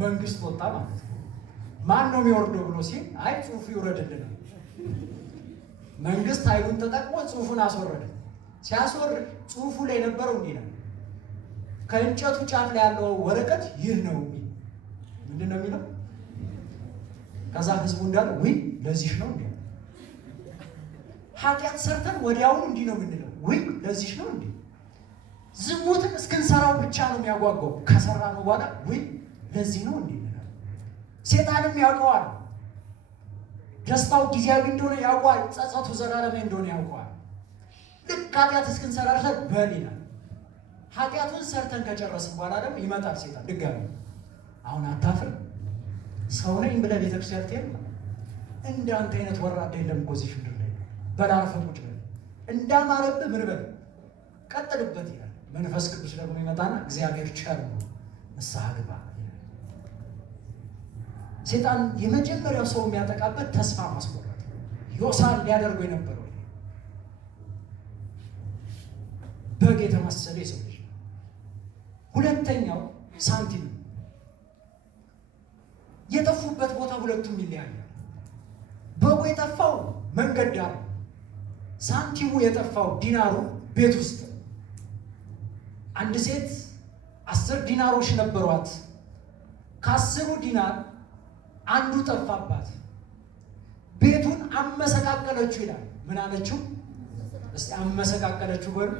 መንግስት ወጣ ማለት ነው። ማን ነው የሚወርደው ብሎ ሲል አይ ጽሑፉ ይውረድልን። መንግስት ኃይሉን ተጠቅሞ ጽሑፉን አስወረደ። ሲያስወርድ ጽሑፉ ላይ ነበረው እንዲህ ነው። ከእንጨቱ ጫፍ ላይ ያለው ወረቀት ይህ ነው የሚል ምንድን ነው የሚለው? ከዛ ህዝቡ እንዳለ ውይ ለዚህ ነው እንዴ? ኃጢአት ሰርተን ወዲያውኑ እንዲህ ነው የምንለው? ውይ ለዚህ ነው እንዴ? ዝሙትን እስክንሰራው ብቻ ነው የሚያጓጓው። ከሰራ ነው በኋላ ውይ ለዚህ ነው እንዴ? ሴጣንም ያውቀዋል። ደስታው ጊዜያዊ እንደሆነ ያውቀዋል። ጸጸቱ ዘላለማዊ እንደሆነ ያውቀዋል። ልክ ኃጢአት እስክንሰራ ድረስ በል ይላል። ኃጢአቱን ሰርተን ከጨረስን በኋላ ደግሞ ይመጣል ሴጣን ድጋሚ። አሁን አታፍርም? ሰው ነኝ ብለህ ቤተክርስቲያን ትሄድ? እንዳንተ አይነት ወራዳ የለም እኮ እዚህ ምድር ላይ። በላርፈህ ቁጭ በል፣ እንዳማረብህ ምን በል ቀጥልበት ይላል። መንፈስ ቅዱስ ደግሞ ይመጣና እግዚአብሔር ቸር ነው ንስሐ ግባ። ሴጣን የመጀመሪያው ሰው የሚያጠቃበት ተስፋ ማስቆረጥ ዮሳን ሊያደርገው የነበረው በግ የተመሰለ የሰው ልጅ። ሁለተኛው ሳንቲም። የጠፉበት ቦታ ሁለቱም ይለያያል። በጉ የጠፋው መንገድ ዳር፣ ሳንቲሙ የጠፋው ዲናሩ ቤት ውስጥ። አንድ ሴት 10 ዲናሮች ነበሯት። ከ10ሩ ዲናር አንዱ ጠፋባት። ቤቱን አመሰቃቀለችው ይላል። ምን አለችው? እስቲ አመሰቃቀለችው በሉ።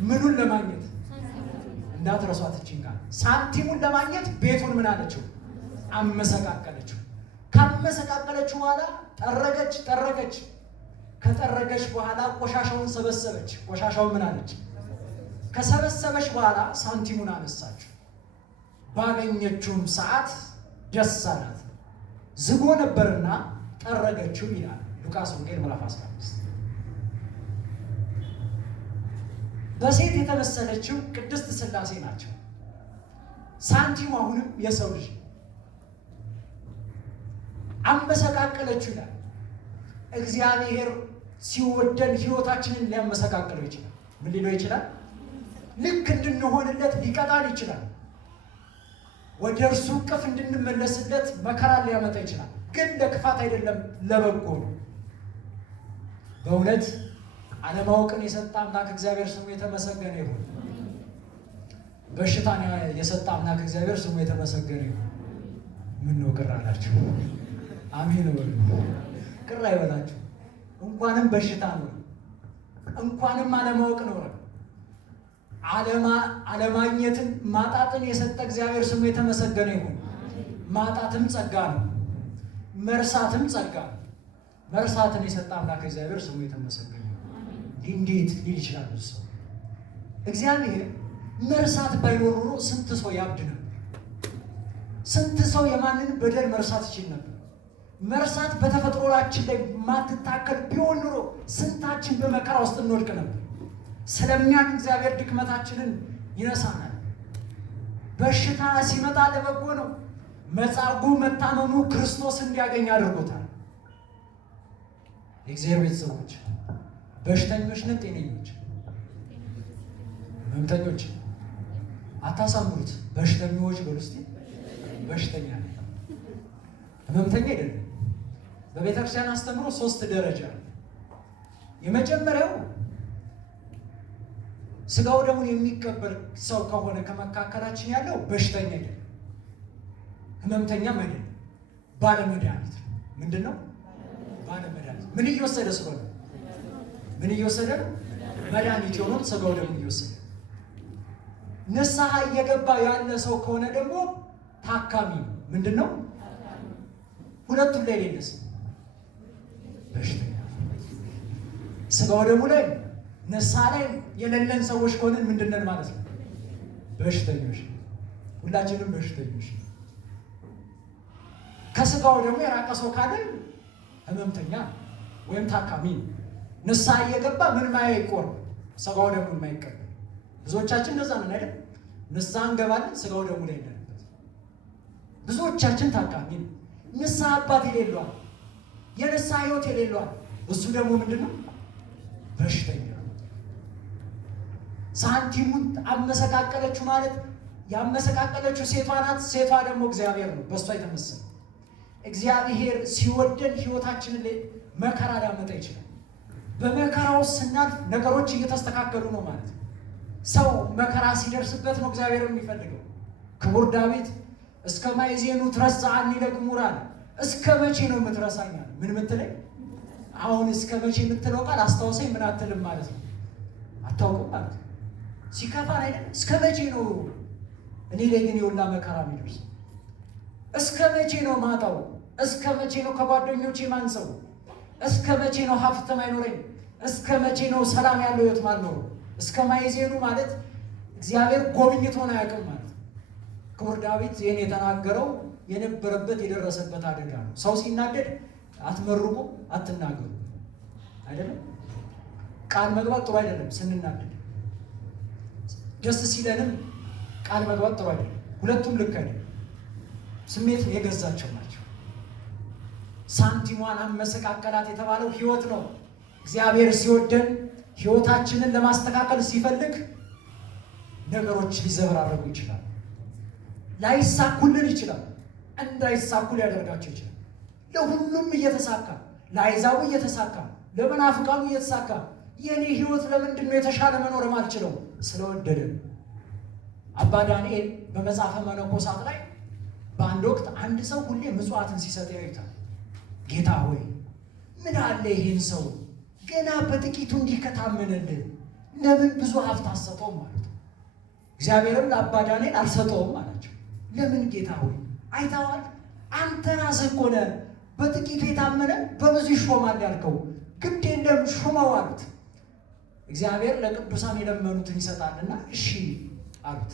ምኑን ለማግኘት? እንዳትረሷት እቺን ቃል። ሳንቲሙን ለማግኘት ቤቱን ምን አለችው? አመሰቃቀለችው። ካመሰቃቀለችው በኋላ ጠረገች። ከጠረገች በኋላ ቆሻሻውን ሰበሰበች። ቆሻሻው ምን አለች? ከሰበሰበች በኋላ ሳንቲሙን አነሳችው። ባገኘችውም ሰዓት ደስ አላት። ዝጎ ነበርና ጠረገችው ይላል ሉቃስ ወንጌል ምዕራፍ 15። በሴት የተመሰለችው ቅድስት ሥላሴ ናቸው። ሳንቲሙ አሁንም የሰው ልጅ አመሰቃቀለችው ይላል። እግዚአብሔር ሲወደን ሕይወታችንን ሊያመሰቃቅለው ይችላል። ምን ሊለው ይችላል? ልክ እንድንሆንለት ሊቀጣን ይችላል። ወደ እርሱ እቅፍ እንድንመለስለት መከራ ሊያመጣ ይችላል። ግን ለክፋት አይደለም፣ ለበጎ ነው። በእውነት አለማወቅን የሰጠ አምላክ እግዚአብሔር ስሙ የተመሰገነ ይሁን። በሽታን የሰጠ አምላክ እግዚአብሔር ስሙ የተመሰገነ ይሁን። ምን ነው ቅር አላችሁ? አሜን በሉ። ቅር አይበላችሁ። እንኳንም በሽታ ነው፣ እንኳንም አለማወቅ ነው። አለማግኘትን ማጣትን የሰጠ እግዚአብሔር ስሙ የተመሰገነ ይሁን። ማጣትም ጸጋ ነው፣ መርሳትም ጸጋ ነው። መርሳትን የሰጠ አምላክ እግዚአብሔር ስሙ የተመሰገነ ይሁን። እንዴት ሊል ይችላል ሰው? እግዚአብሔር መርሳት ባይኖር ኖሮ ስንት ሰው ያብድ ነበር። ስንት ሰው የማንን በደል መርሳት ይችል ነበር። መርሳት በተፈጥሮላችን ላይ ማትታከል ቢሆን ኖሮ ስንታችን በመከራ ውስጥ እንወድቅ ነበር። ስለሚያን እግዚአብሔር ድክመታችንን ይነሳናል። በሽታ ሲመጣ ለበጎ ነው። መጻጉዕ መታመሙ ክርስቶስ እንዲያገኝ አድርጎታል። የእግዚአብሔር ቤተሰቦች በሽተኞች ነን ጤነኞች? ህመምተኞች አታሳምሩት። በሽተኞች በሉ እስቲ። በሽተኛ ነን፣ ህመምተኛ አይደለም። በቤተክርስቲያን አስተምሮ 3 ደረጃ ነው። የመጀመሪያው ስጋው ደሙን የሚቀበል ሰው ከሆነ ከመካከላችን ያለው በሽተኛ አይደለም፣ ህመምተኛም አይደለም፣ ባለመድኃኒት ነው። ምንድን ነው ባለመድኃኒት? ምን እየወሰደ ስለሆነ? ምን እየወሰደ ነው? መድኃኒት የሆነውን ስጋው ደሙን እየወሰደ። ንስሐ እየገባ ያለ ሰው ከሆነ ደግሞ ታካሚ ነው። ምንድን ነው? ሁለቱም ላይ ሌለስ በሽተኛ። ስጋው ደሙ ላይ ንስሐ ላይ የሌለን ሰዎች ከሆንን ምንድን ነን ማለት ነው? በሽተኞች። ሁላችንም በሽተኞች። ከስጋው ደግሞ የራቀ ሰው ካለን ህመምተኛ ወይም ታካሚ ነው። ንስሐ እየገባ ምንም አይቆርም፣ ስጋው ደሙ የማይቀበል ብዙዎቻችን እንደዛ ነን አይደል? ንስሐ እንገባለን፣ ስጋው ደሙ ላይ ያለበት። ብዙዎቻችን ታካሚ ነው። ንስሐ አባት የሌለዋል፣ የንስሐ ህይወት የሌለዋል። እሱ ደግሞ ምንድን ነው? በሽተኛ። ሳንቲሙን አመሰቃቀለችው ማለት ያመሰቃቀለችው ሴቷ ናት። ሴቷ ደግሞ እግዚአብሔር ነው፣ በእሷ የተመሰለ። እግዚአብሔር ሲወደን ህይወታችንን ላይ መከራ ሊያመጣ ይችላል። በመከራው ስናልፍ ነገሮች እየተስተካከሉ ነው ማለት ነው። ሰው መከራ ሲደርስበት ነው እግዚአብሔር የሚፈልገው። ክቡር ዳዊት እስከ ማይዜኑ ትረሳኒ ለግሙራ፣ እስከ መቼ ነው የምትረሳኝ? ምን ምትለኝ? አሁን እስከ መቼ የምትለው ቃል አስታውሰኝ ምን አትልም ማለት ነው። አታውቅም ማለት ነው። ሲከፋን አይደል? እስከ መቼ ነው እኔ ላይ ግን የወላ መከራ የሚደርስ? እስከ መቼ ነው ማጣው? እስከ መቼ ነው ከጓደኞቼ ማንሰው? እስከ መቼ ነው ሀብት ማይኖረኝ? እስከ መቼ ነው ሰላም ያለው ህይወት ማልኖረው? እስከ ማይዜኑ ማለት እግዚአብሔር ጎብኝቶን አያውቅም ማለት ነው። ክቡር ዳዊት ይህን የተናገረው የነበረበት የደረሰበት አደጋ ነው። ሰው ሲናደድ አትመርቁ፣ አትናገሩ አይደለም። ቃል መግባት ጥሩ አይደለም። ስንናደድ ደስ ሲለንም ቃል መግባት ጥሩ አይደለም። ሁለቱም ልክ አይደለም። ስሜት የገዛቸው ናቸው። ሳንቲሟን አመሰቃቀላት የተባለው ህይወት ነው። እግዚአብሔር ሲወደን ህይወታችንን ለማስተካከል ሲፈልግ ነገሮች ሊዘበራረቁ ይችላል። ላይሳኩልን ይችላል። እንዳይሳኩ ሊያደርጋቸው ይችላል። ለሁሉም እየተሳካ፣ ለአሕዛቡ እየተሳካ፣ ለመናፍቃኑ እየተሳካ፣ የእኔ ህይወት ለምንድን ነው የተሻለ መኖር ማልችለው? ስለወደደን። አባ ዳንኤል በመጽሐፈ መነኮሳት ላይ በአንድ ወቅት አንድ ሰው ሁሌ ምጽዋትን ሲሰጥ ያዩታል። ጌታ ሆይ ምን አለ ይህን ሰው ገና በጥቂቱ እንዲህ ከታመነልህ ለምን ብዙ ሀብት አትሰጠውም ማለት ነው። እግዚአብሔርም ለአባ ዳንኤል አልሰጠውም አላቸው። ለምን ጌታ ሆይ? አይተዋል፣ አንተ ራስህ እኮ ነህ በጥቂቱ የታመነ በብዙ ይሾማል ያልከው ግድ የለም ሹመው አሉት። እግዚአብሔር ለቅዱሳን የለመኑትን ይሰጣልና እሺ አሉት።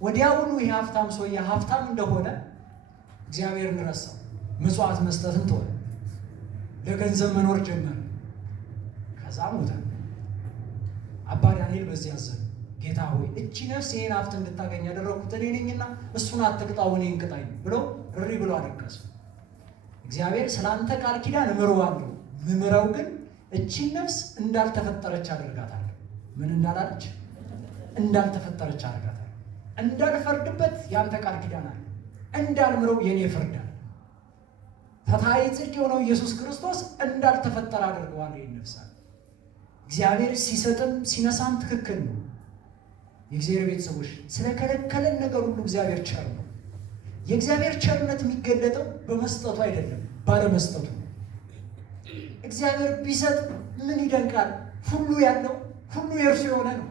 ወዲያውኑ ይህ ሀብታም ሰውዬ ሀብታም እንደሆነ እግዚአብሔርን ረሳው። ምጽዋት መስጠትን ተወ። ለገንዘብ መኖር ጀመረ። ከዛ ሞተ። አባ ዳንኤል በዚህ ያዘኑ። ጌታ ሆይ እቺ ነፍስ ይህን ሀብት እንድታገኝ ያደረኩት እኔ ነኝና እሱን አትቅጣው፣ እኔን ቅጣኝ ብለው እሪ ብሎ አለቀሱ። እግዚአብሔር ስላንተ ቃል ኪዳን እምረዋለሁ፣ ምምረው ግን እቺን ነፍስ እንዳልተፈጠረች አደርጋታለሁ። ምን እንዳላለች? እንዳልተፈጠረች አደርጋታለሁ። እንዳልፈርድበት ያንተ ቃል ኪዳን አለ፣ እንዳልምረው የኔ ፍርድ አለ። ፈታሒ ጽድቅ የሆነው ኢየሱስ ክርስቶስ እንዳልተፈጠረ አድርገዋለሁ። ይህን ነፍስ አለ። እግዚአብሔር ሲሰጥም ሲነሳም ትክክል ነው። የእግዚአብሔር ቤተሰቦች ስለከለከለን ነገር ሁሉ እግዚአብሔር ቸር ነው። የእግዚአብሔር ቸርነት የሚገለጠው በመስጠቱ አይደለም፣ ባለመስጠቱ ነው። እግዚአብሔር ቢሰጥ ምን ይደንቃል? ሁሉ ያለው ሁሉ የእርሱ የሆነ ነው።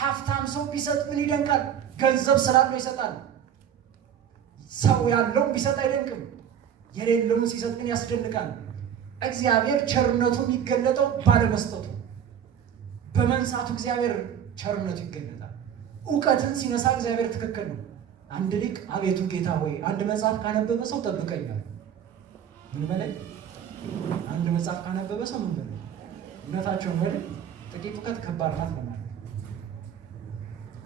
ሀብታም ሰው ቢሰጥ ምን ይደንቃል? ገንዘብ ስላለው ይሰጣል። ሰው ያለው ቢሰጥ አይደንቅም፣ የሌለውን ሲሰጥ ግን ያስደንቃል። እግዚአብሔር ቸርነቱ የሚገለጠው ባለመስጠቱ፣ በመንሳቱ እግዚአብሔር ቸርነቱ ይገለጣል። እውቀትን ሲነሳ እግዚአብሔር ትክክል ነው። አንድ ሊቅ አቤቱ ጌታ ሆይ አንድ መጽሐፍ ካነበበ ሰው ጠብቀኛል። ምን በላይ? አንድ መጽሐፍ ካነበበ ሰው ምን በላይ? እውነታቸውን ወደ ጥቂት እውቀት ከባድ ናት ለማለት።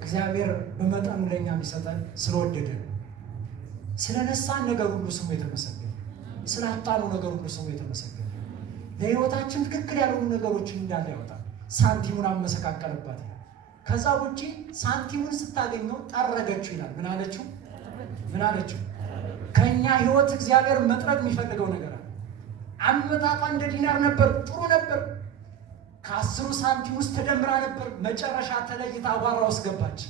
እግዚአብሔር በመጠኑ ለእኛ የሚሰጠን ስለወደደ፣ ስለነሳን ነገር ሁሉ ስሙ የተመሰገነ፣ ስላጣኑ ነገር ሁሉ ስሙ የተመሰገነ። ለሕይወታችን ትክክል ያልሆኑ ነገሮችን እንዳለ ያወጣል። ሳንቲሙን አመሰቃቀለባት። ከዛ ውጪ ሳንቲሙን ስታገኘው ጠረገችው ይላል። ምን አለችው? ምን አለችው? ከእኛ ሕይወት እግዚአብሔር መጥረግ የሚፈልገው ነገር አለ። አመጣጧ እንደ ዲናር ነበር፣ ጥሩ ነበር። ከ10 ሳንቲም ውስጥ ተደምራ ነበር። መጨረሻ ተለይታ አቧራ ውስጥ ገባች።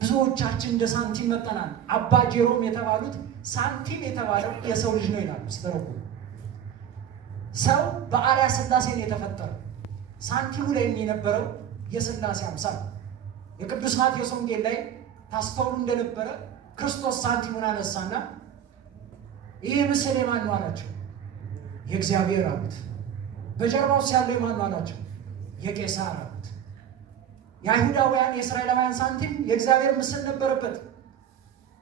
ብዙዎቻችን እንደ ሳንቲም መጠናል። አባ ጄሮም የተባሉት ሳንቲም የተባለው የሰው ልጅ ነው ይላሉ ሲተረጉሙ። ሰው በአርአያ ሥላሴ ነው የተፈጠረው። ሳንቲሙ ላይ የነበረው የሥላሴ አምሳል። የቅዱስ ማቴዎስ ወንጌል ላይ ታስተውሉ እንደነበረ ክርስቶስ ሳንቲሙን አነሳና ይህ ምስል የማን ነው አላቸው። የእግዚአብሔር አሉት። በጀርባው ያለው የማን ነው አላቸው። የቄሳር አሉት። የአይሁዳውያን የእስራኤላውያን ሳንቲም የእግዚአብሔር ምስል ነበረበት።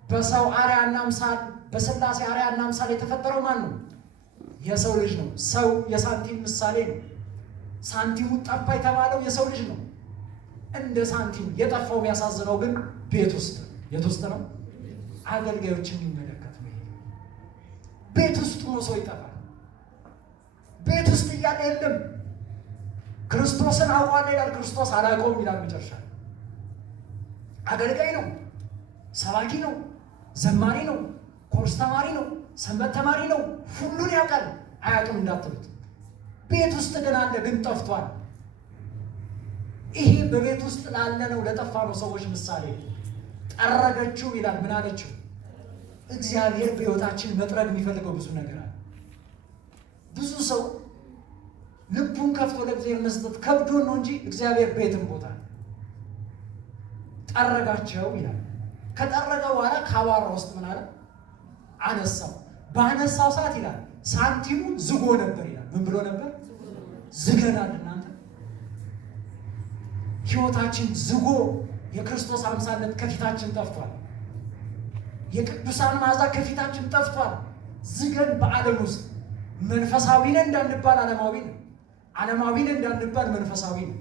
በሰው አርአያና አምሳል፣ በሥላሴ አርአያና አምሳል የተፈጠረው ማን ነው? የሰው ልጅ ነው። ሰው የሳንቲም ምሳሌ ነው። ሳንቲሙ ጠፋ የተባለው የሰው ልጅ ነው። እንደ ሳንቲም የጠፋው የሚያሳዝነው ግን ቤት ውስጥ የት ውስጥ ነው? አገልጋዮችን የሚመለከት ነው። ቤት ውስጥ ሆኖ ሰው ይጠፋል። ቤት ውስጥ እያለ የለም። ክርስቶስን አውቋል ይላል፣ ክርስቶስ አላውቀውም ይላል። መጨረሻ አገልጋይ ነው፣ ሰባኪ ነው፣ ዘማሪ ነው፣ ኮርስ ተማሪ ነው፣ ሰንበት ተማሪ ነው፣ ሁሉን ያውቃል። አያውቅም እንዳትሉት። ቤት ውስጥ ግን አለ፣ ግን ጠፍቷል። ይሄ በቤት ውስጥ ላለ ነው፣ ለጠፋ ነው ሰዎች ምሳሌ። ጠረገችው ይላል። ምን አለችው? እግዚአብሔር በሕይወታችን መጥረግ የሚፈልገው ብዙ ነገር አለ። ብዙ ሰው ልቡን ከፍቶ ለእግዚአብሔር መስጠት ከብዶን ነው እንጂ እግዚአብሔር ቤትም ቦታ ጠረጋቸው ይላል። ከጠረገ በኋላ ከአቧራ ውስጥ ምን አለ? አነሳው። ባነሳው ሰዓት ይላል ሳንቲሙ ዝጎ ነበር ይላል። ምን ብሎ ነበር? ዝገናል። እናንተ ሕይወታችን ዝጎ የክርስቶስ አምሳልነት ከፊታችን ጠፍቷል። የቅዱሳን መዓዛ ከፊታችን ጠፍቷል። ዝገን በዓለም ውስጥ መንፈሳዊ ነን እንዳንባል ዓለማዊ ነን፣ ዓለማዊ ነን እንዳንባል መንፈሳዊ ነን።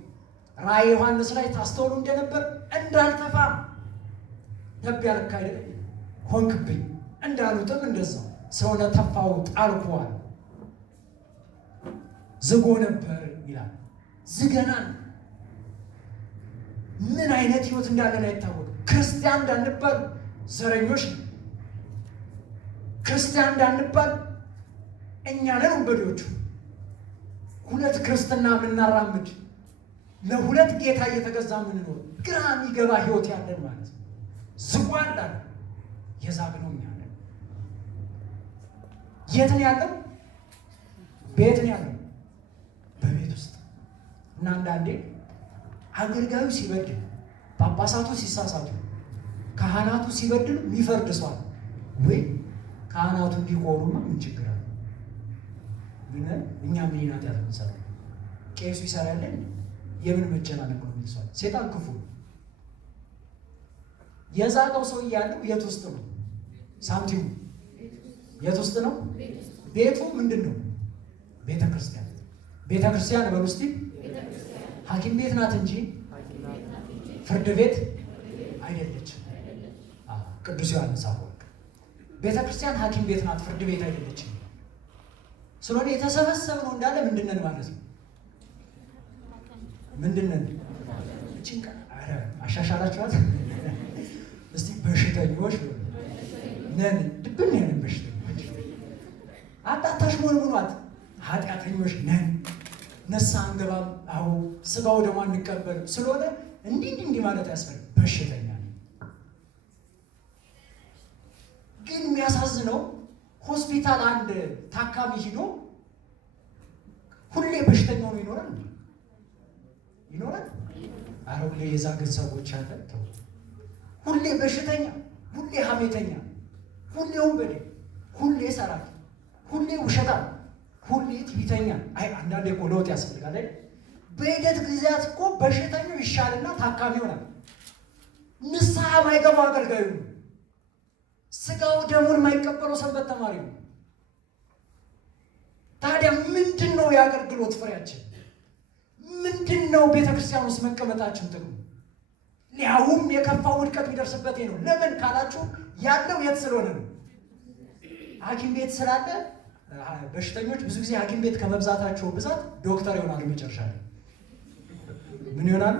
ራእየ ዮሐንስ ላይ ታስተውሉ እንደነበር እንዳልተፋ ነቢ ያልካ አይደል ሆንክብኝ እንዳሉትም እንደዛው ስለሆነ ተፋው ጣልኩዋል። ዝጎ ነበር ይላል። ዝገናል። ምን አይነት ህይወት እንዳለን አይታወቅም። ክርስቲያን እንዳንባል ዘረኞች ነው። ክርስቲያን እንዳንባል እኛ ነን ወንበዴዎቹ። ሁለት ክርስትና የምናራምድ ለሁለት ጌታ እየተገዛ የምንኖር ግራ የሚገባ ህይወት ያለን ማለት ነው። ዝጓላ የዛግነው እኛ ነን። የት ነው ያለው? ቤት ነው ያለው፣ በቤት ውስጥ እና አንዳንዴ አገልጋዩ ሲበድል፣ ጳጳሳቱ ሲሳሳቱ፣ ካህናቱ ሲበድሉ የሚፈርድ ሰው አለ ወይ? ካህናቱ ቢቆሩማ ምን ችግር አለ? ግን እኛ ምን ይናት ያልሰራ ቄሱ ይሰራልን የምን መጨናነቅ ነው የሚሰራ? ሴጣን ክፉ ነው። የዛቀው ሰው ያለው የት ውስጥ ነው? ሳንቲሙ የት ውስጥ ነው? ቤቱ ምንድን ነው? ቤተ ክርስቲያን። ቤተ ክርስቲያን በሉ እስቲ ሐኪም ቤት ናት እንጂ ፍርድ ቤት አይደለችም። ቅዱስ ዮሐንስ አፈወርቅ ቤተ ክርስቲያን ሐኪም ቤት ናት፣ ፍርድ ቤት አይደለችም። ስለሆነ የተሰበሰብነው እንዳለ ምንድነን ማለት ነው? ምንድነን? ጭንቃ አሻሻላችኋት እስቲ በሽተኞች ነን። ድብን ያለን በሽተኞች አጣታሽ ሞልሙሏት ኃጢአተኞች ነን። ንስሐ አንገባም። አዎ ስጋው ደግሞ አንቀበልም። ስለሆነ እንዲህ ማለት ያስፈልግ በሽተኛ ነን። ግን የሚያሳዝነው ሆስፒታል አንድ ታካሚ ሂዶ ሁሌ በሽተኛ ሆኖ ይኖራል ይኖራል። አረ ሁሌ የዛግን ሰዎች ያጠጥተው ሁሌ በሽተኛ፣ ሁሌ ሐሜተኛ፣ ሁሌ ወንበዴ፣ ሁሌ ሰራቂ፣ ሁሌ ውሸታም፣ ሁሌ ትዕቢተኛ። አይ አንዳንዴ እኮ ለውጥ ያስፈልጋል አይደል? በሂደት ጊዜያት እኮ በሽተኛው ይሻልና ታካሚ ይሆናል። ንስሐ ማይገባው አገልጋዩ ነው። ስጋው ደሙን የማይቀበለው ሰንበት ተማሪ ነው። ታዲያ ምንድን ነው የአገልግሎት ፍሬያችን? ምንድን ነው ቤተክርስቲያን ውስጥ መቀመጣችን ጥቅሙ? ሊያውም የከፋው ውድቀት የሚደርስበት ነው። ለምን ካላችሁ ያለው የት ስለሆነ ነው? ሐኪም ቤት ስላለ በሽተኞች ብዙ ጊዜ ሐኪም ቤት ከመብዛታቸው ብዛት ዶክተር ይሆናሉ። መጨረሻ ላይ ምን ይሆናሉ?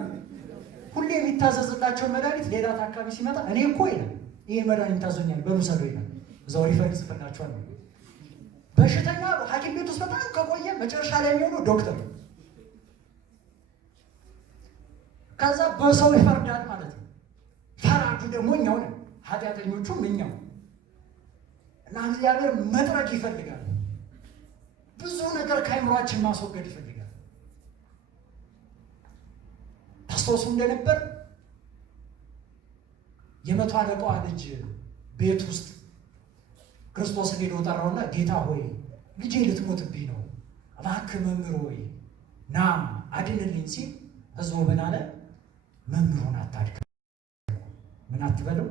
ሁሌ የሚታዘዝላቸው መድኃኒት ሌላ ታካሚ ሲመጣ እኔ እኮ ይላል ይሄ መድኃኒት ታዞኛል በሉሰዶ ይላል። እዛው ሪፈር ይጽፍላችኋል። በሽተኛ ሐኪም ቤት ውስጥ በጣም ከቆየ መጨረሻ ላይ የሚሆነው ዶክተር ነው። ከዛ በሰው ይፈርዳል ማለት ነው። ፈራጁ ደግሞ እኛው ነን፣ ኃጢአተኞቹም እኛው እና እግዚአብሔር መጥረግ ይፈልጋል። ብዙ ነገር ከአይምሯችን ማስወገድ ይፈልጋል። ታስታውሱ እንደነበር የመቶ አለቃዋ ልጅ ቤት ውስጥ ክርስቶስን ሄዶ ጠራውና ጌታ ሆይ ልጄ ልትሞትብኝ ነው፣ እባክህ መምህር ሆይ ና አድንልኝ ሲል ህዝቡ ምን አለ? መምህሩን አታድክም፣ ምን አትበለው፣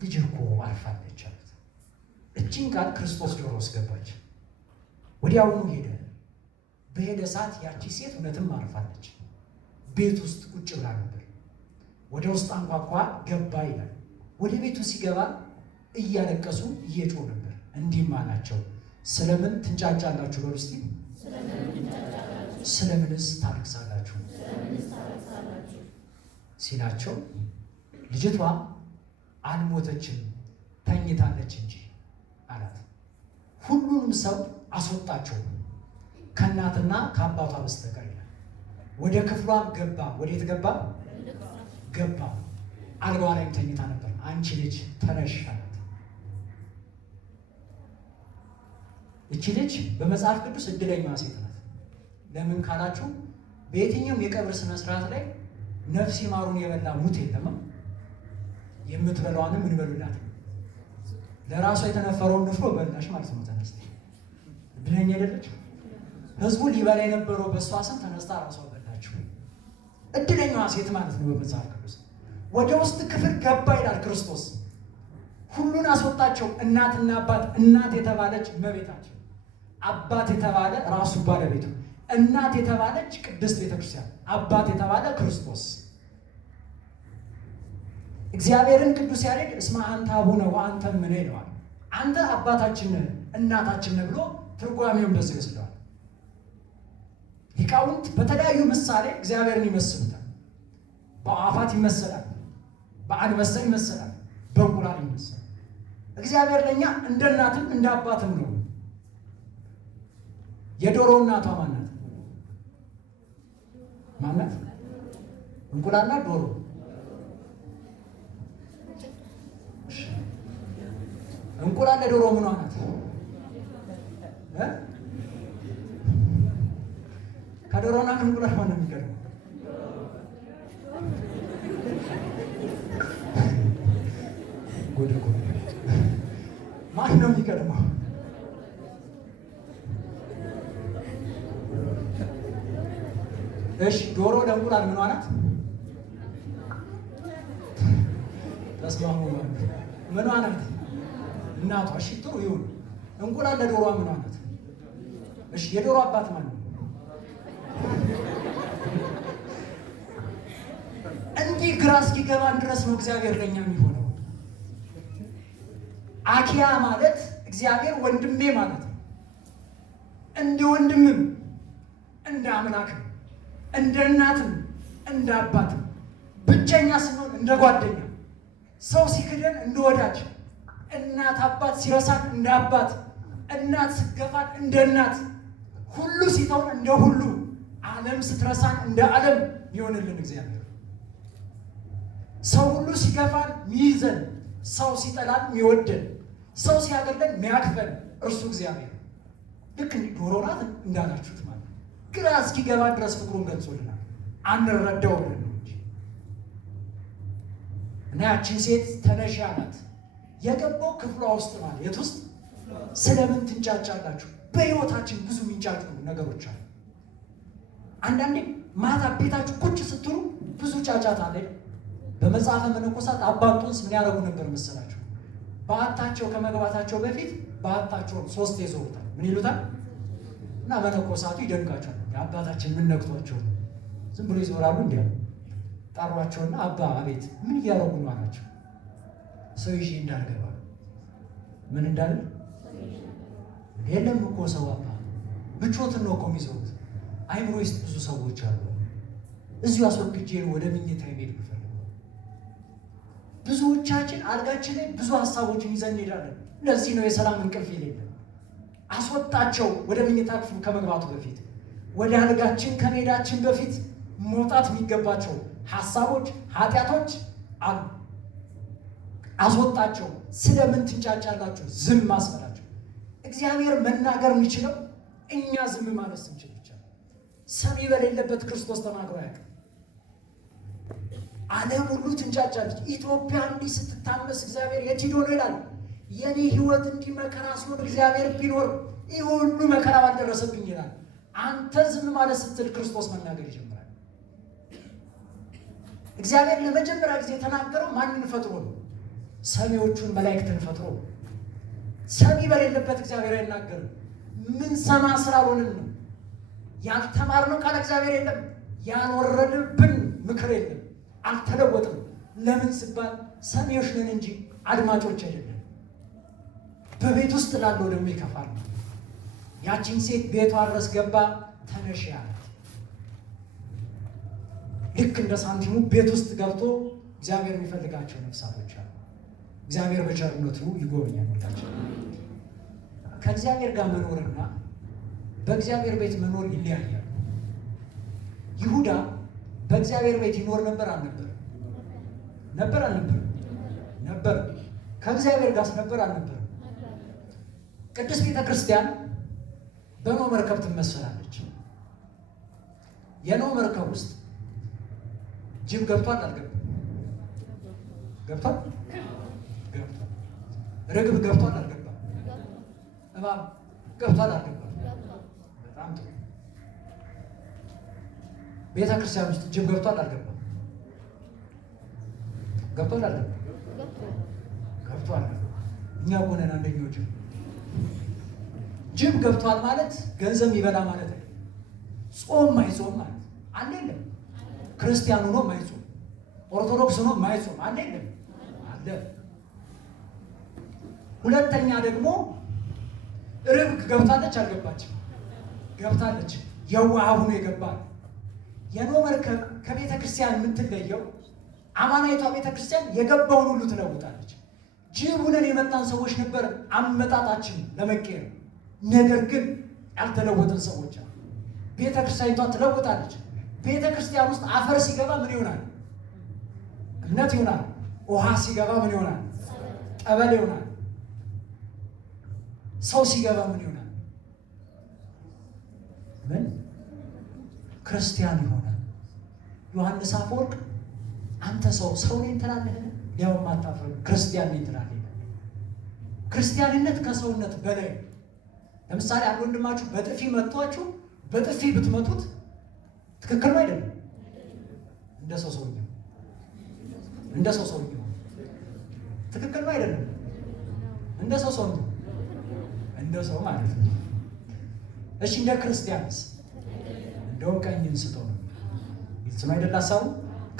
ልጅ እኮ አርፋለች አሉት። እጅን ቃል ክርስቶስ ጆሮ ውስጥ ገባች። ወዲያውኑ ሄደ። በሄደ ሰዓት ያቺ ሴት እውነትም አርፋለች። ቤት ውስጥ ቁጭ ብላ ነበር። ወደ ውስጥ አንኳኳ፣ ገባ ይላል። ወደ ቤቱ ሲገባ እያለቀሱ እየጮሁ ነበር። እንዲህም አላቸው፣ ስለምን ትንጫጫላችሁ? በሉ እስቲ ስለምንስ ታለቅሳላችሁ ሲላቸው፣ ልጅቷ አልሞተችም ተኝታለች እንጂ አላት። ሁሉንም ሰው አስወጣቸው ከእናትና ከአባቷ በስተቀር ይላል። ወደ ክፍሏም ገባ። ወዴት ገባ? ገባ። አልጋዋ ላይም ተኝታ ነበር። አንቺ ልጅ ተነሽ አላት። እቺ ልጅ በመጽሐፍ ቅዱስ እድለኛዋ ሴት ናት። ለምን ካላችሁ በየትኛውም የቀብር ስነ ስርዓት ላይ ነፍስ ይማሩን የበላ ሙት የለም። የምትበላዋንም ምን በሉላት? ለራሷ የተነፈረውን ንፍሮ በላሽ ማለት ነው። ተነስታ እድለኛ አይደለች? ህዝቡ ሊበላ የነበረው በእሷ ስም ተነስታ ራሷ በላችሁ። እድለኛዋ ሴት ማለት ነው በመጽሐፍ ቅዱስ። ወደ ውስጥ ክፍል ገባ ይላል ክርስቶስ። ሁሉን አስወጣቸው። እናትና አባት፣ እናት የተባለች እመቤታችን፣ አባት የተባለ ራሱ ባለቤቱ፣ እናት የተባለች ቅድስት ቤተክርስቲያን፣ አባት የተባለ ክርስቶስ። እግዚአብሔርን ቅዱስ ያሬድ እስመ አንተ አቡነ ወአንተ እምነ ይለዋል። አንተ አባታችን ነህ እናታችን ነህ ብሎ ትርጓሜውን በዚህ ይወስደዋል። ሊቃውንት በተለያዩ ምሳሌ እግዚአብሔርን ይመስሉታል። በአፋት ይመሰላል፣ በአንበሳ ይመሰላል፣ በእንቁላል ይመሰላል። እግዚአብሔር ለእኛ እንደ እናትም እንደ አባትም ነው። የዶሮ እናቷ ማናት? ማናት? እንቁላልና ዶሮ። እንቁላል ለዶሮ ምኗ ናት? ከዶሮና ከእንቁላል ማን ነው የሚቀርበው? ጉድ እኮ ማን ነው የሚቀድመው? እሺ ዶሮ ለእንቁላል ምኗ ናት? ተስማሙ። ምኗ ናት? እናቷ። እሺ ጥሩ ይሁን። እንቁላል ለዶሮዋ ምኗ ናት? እሺ የዶሮ አባት ማን ነው? እንዲህ ግራ እስኪገባን ድረስ ነው እግዚአብሔር ለኛ የሚሆነው። አኪያ ማለት እግዚአብሔር ወንድሜ ማለት ነው። እንደ ወንድምም እንደ አምላክም እንደ እናትም እንደ አባትም ብቸኛ ስንሆን እንደ ጓደኛ፣ ሰው ሲክደን እንደ ወዳጅ፣ እናት አባት ሲረሳን እንደ አባት፣ እናት ስትገፋን እንደ እናት፣ ሁሉ ሲተውን እንደ ሁሉ፣ ዓለም ስትረሳን እንደ ዓለም ይሆንልን እግዚአብሔር። ሰው ሁሉ ሲገፋን ሚይዘን፣ ሰው ሲጠላን ሚወደን፣ ሰው ሲያገለን ሚያክፈን እርሱ እግዚአብሔር። ልክ እንዲህ ዶሮ ናት እንዳላችሁት ማለት ግራ እስኪገባ ድረስ ፍቅሩን ገልጾልናል። አንረዳው ብለን ነው እንጂ እና ያችን ሴት ተነሺ አላት። የገባው ክፍሏ ውስጥ ማለት የት ውስጥ? ስለምን ትንጫጫላችሁ? በሕይወታችን ብዙ የሚንጫጩ ነገሮች አሉ። አንዳንዴ ማታ ቤታችሁ ቁጭ ስትሉ ብዙ ጫጫታ አለ። በመጽሐፈ መነኮሳት አባ እንጦንስ ምን ያደርጉ ነበር መሰላችሁ? በዓታቸው ከመግባታቸው በፊት በዓታቸውን 3 ይዞሩታል። ምን ይሉታል? እና መነኮሳቱ ይደንቃቸዋል። አባታችን ምን ነክቷቸው ዝም ብሎ ይዞራሉ? እንዲያ ጠሯቸውና አባ አቤት ምን እያደረጉ ነው አላቸው። ሰው ይዤ እንዳልገባ ምን እንዳለ የለም እኮ ሰው አባ ብቾትን ነው እኮ የሚዞሩት። አይምሮ ውስጥ ብዙ ሰዎች አሉ። እዚሁ አስወግጄ ወደ ምኝታ የሚሄድ ብፈልግ ብዙዎቻችን አልጋችን ላይ ብዙ ሀሳቦችን ይዘን እንሄዳለን። ለዚህ ነው የሰላም እንቅልፍ የሌለን። አስወጣቸው። ወደ ምኝታ ክፍሉ ከመግባቱ በፊት ወደ አልጋችን ከመሄዳችን በፊት መውጣት የሚገባቸው ሀሳቦች፣ ኃጢአቶች አሉ። አስወጣቸው። ስለምን ትንጫጫላችሁ? ዝም አስበላቸው። እግዚአብሔር መናገር የሚችለው እኛ ዝም ማለት ስንችል ብቻ። ሰሚ በሌለበት ክርስቶስ ተናግሮ ያውቃል። ዓለም ሁሉ ትንጫጫለች። ኢትዮጵያ እንዲህ ስትታመስ እግዚአብሔር የት ሄዶ ነው ይላል። የኔ ሕይወት እንዲህ መከራ ሲሆን እግዚአብሔር ቢኖር ይህ ሁሉ መከራ ባልደረሰብኝ ይላል። አንተ ዝም ማለት ስትል ክርስቶስ መናገር ይጀምራል። እግዚአብሔር ለመጀመሪያ ጊዜ የተናገረው ማንን ፈጥሮ ነው? ሰሚዎቹን መላእክትን ፈጥሮ። ሰሚ በሌለበት እግዚአብሔር አይናገርም። ምን ሰማ ስላልሆንን ነው። ያልተማርነው ቃል እግዚአብሔር የለም። ያልወረድብን ምክር የለም። አልተለወጥም። ለምን ሲባል ሰሚዎች ነን እንጂ አድማጮች አይደለም። በቤት ውስጥ ላለው ደግሞ ይከፋል። ያቺን ሴት ቤቷ ድረስ ገባ። ተነሺ አላት። ልክ እንደ ሳንቲሙ ቤት ውስጥ ገብቶ እግዚአብሔር የሚፈልጋቸው ነፍሳቶች አሉ። እግዚአብሔር በቸርነቱ ይጎበኛል። ከእግዚአብሔር ጋር መኖርና በእግዚአብሔር ቤት መኖር ይለያያል። ይሁዳ በእግዚአብሔር ቤት ይኖር ነበር አልነበር? ነበር አልነበር? ነበር። ከእግዚአብሔር ጋር ነበር አልነበር? ቅድስት ቤተ ክርስቲያን በኖህ መርከብ ትመሰላለች። የኖህ መርከብ ውስጥ ጅብ ገብቷል አልገባም? ገብቷል? ገብቷል። ርግብ ገብቷል አልገባም? እባብ ገብቷል አልገባም? በጣም ጥሩ። ቤተ ክርስቲያን ውስጥ ጅብ ገብቷል አልገባም? ገብቷል አልገባም? ገብቷል። እኛ ሆነን አንደኞቹ ጅብ ገብቷል ማለት ገንዘብ ይበላ ማለት አይደለም። ጾም ማይጾም ማለት አንድ የለም። ክርስቲያኑ ነው ማይጾም፣ ኦርቶዶክስ ነው ማይጾም አንድ የለም አለ። ሁለተኛ ደግሞ ርግብ ገብታለች አልገባችም? ገብታለች። የዋህ ሆኖ የገባል። የኖህ መርከብ ከቤተ ክርስቲያን የምትለየው አማናዊቷ ቤተ ክርስቲያን የገባውን ሁሉ ትለውጣለች። ጅብ ሆነን የመጣን ሰዎች ነበር አመጣጣችን ለመቀየር። ነገር ግን ያልተለወጥን ሰዎች አሉ። ቤተ ክርስቲያኒቷ ትለውጣለች። ቤተ ክርስቲያን ውስጥ አፈር ሲገባ ምን ይሆናል? እምነት ይሆናል። ውሃ ሲገባ ምን ይሆናል? ጠበል ይሆናል። ሰው ሲገባ ምን ይሆናል? ምን ክርስቲያን ይሆናል። ዮሐንስ አፈወርቅ አንተ ሰው ነኝ ትላለህ፣ ሊያውም አታፍርም፣ ክርስቲያን ነኝ ትላለህ። ክርስቲያንነት ከሰውነት በላይ። ለምሳሌ አንድ ወንድማችሁ በጥፊ መቷችሁ በጥፊ ብትመቱት ትክክል ነው አይደለም? እንደ ሰው ሰውኛው ትክክል ነው አይደለም? እንደ ሰው ሰውኛው እንደ ሰው ማለት ነው። እሺ እንደ ክርስቲያንስ እንደውም ቀኝን ስጠው ነው ይልጽም አይደል? ሀሳቡ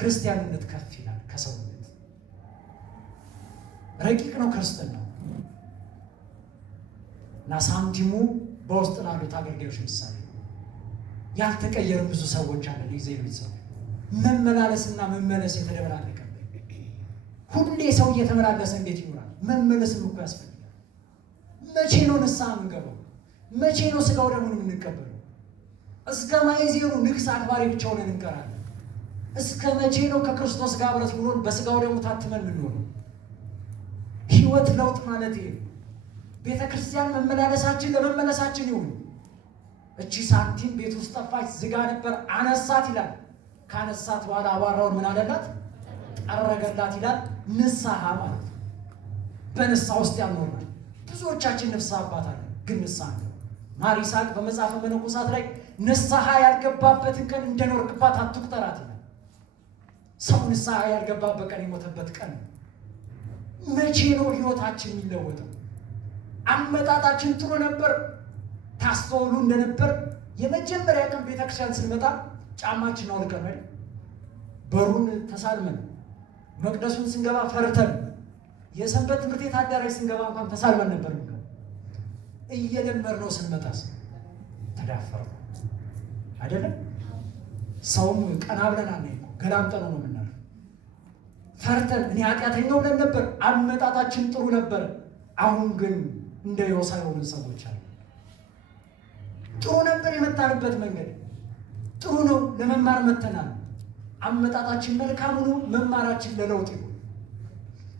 ክርስቲያንነት ከፍ ይላል ከሰውነት። ረቂቅ ነው ክርስትናው እና ሳንቲሙ በውስጥ ላሉት አገልጋዮች ምሳሌ ያልተቀየሩ ብዙ ሰዎች አለ። ለእግዚአብሔር ቤተሰብ መመላለስና መመለስ የተደበላለቀ ሁሌ ሰው እየተመላለሰ እንዴት ይኖራል? መመለስም እኮ ያስፈልጋል። መቼ ነው ንስሐ የምንገባው? መቼ ነው ስጋው ደሙን የምንቀበለው? እስከ ማይዜሩ ንግስ አክባሪ ብቻ ሆነን እንቀራለን? እስከ መቼ ነው ከክርስቶስ ጋር አብረት ኑሮን በስጋው ደሙ ታትመን የምንሆነው? ህይወት ለውጥ ማለት ይሄ ቤተ ክርስቲያን መመላለሳችን ለመመለሳችን ይሁን። እቺ ሳንቲም ቤት ውስጥ ጠፋች፣ ዝጋ ነበር፣ አነሳት ይላል። ካነሳት በኋላ አባራውን ምን አለላት? ጠረገላት ይላል። ንስሐ ማለት ነው። በንስሐ ውስጥ ያልኖርናል ብዙዎቻችን። ንስሐ አባት አለ ግን ንስሐ ነው። ማር ይስሐቅ በመጽሐፈ መነኮሳት ላይ ንስሐ ያልገባበትን ቀን እንደኖርክባት አትቁጠራት ይላል። ሰው ንስሐ ያልገባበት ቀን የሞተበት ቀን። መቼ ነው ህይወታችን የሚለወጠው? አመጣጣችን ጥሩ ነበር። ታስተውሉ እንደነበር የመጀመሪያ ቀን ቤተክርስቲያን ስንመጣ ጫማችን አውልቀን አይደል? በሩን ተሳልመን መቅደሱን ስንገባ ፈርተን የሰንበት ትምህርት ቤት አዳራሽ ስንገባ እንኳን ተሳልመን ነበር። እየለመድነው ስንመጣስ ተዳፈር አይደለም? ሰውም ቀና ብለን አናይም፣ ገላምጠነው ነው የምናልፈው። ፈርተን እኔ ኃጢአተኛው ብለን ነበር። አመጣጣችን ጥሩ ነበር። አሁን ግን እንደ ዮሳ የሆኑ ሰዎች አሉ። ጥሩ ነበር የመጣንበት መንገድ ጥሩ ነው። ለመማር መተናል። አመጣጣችን መልካም ነው። መማራችን ለለውጥ ይሁን።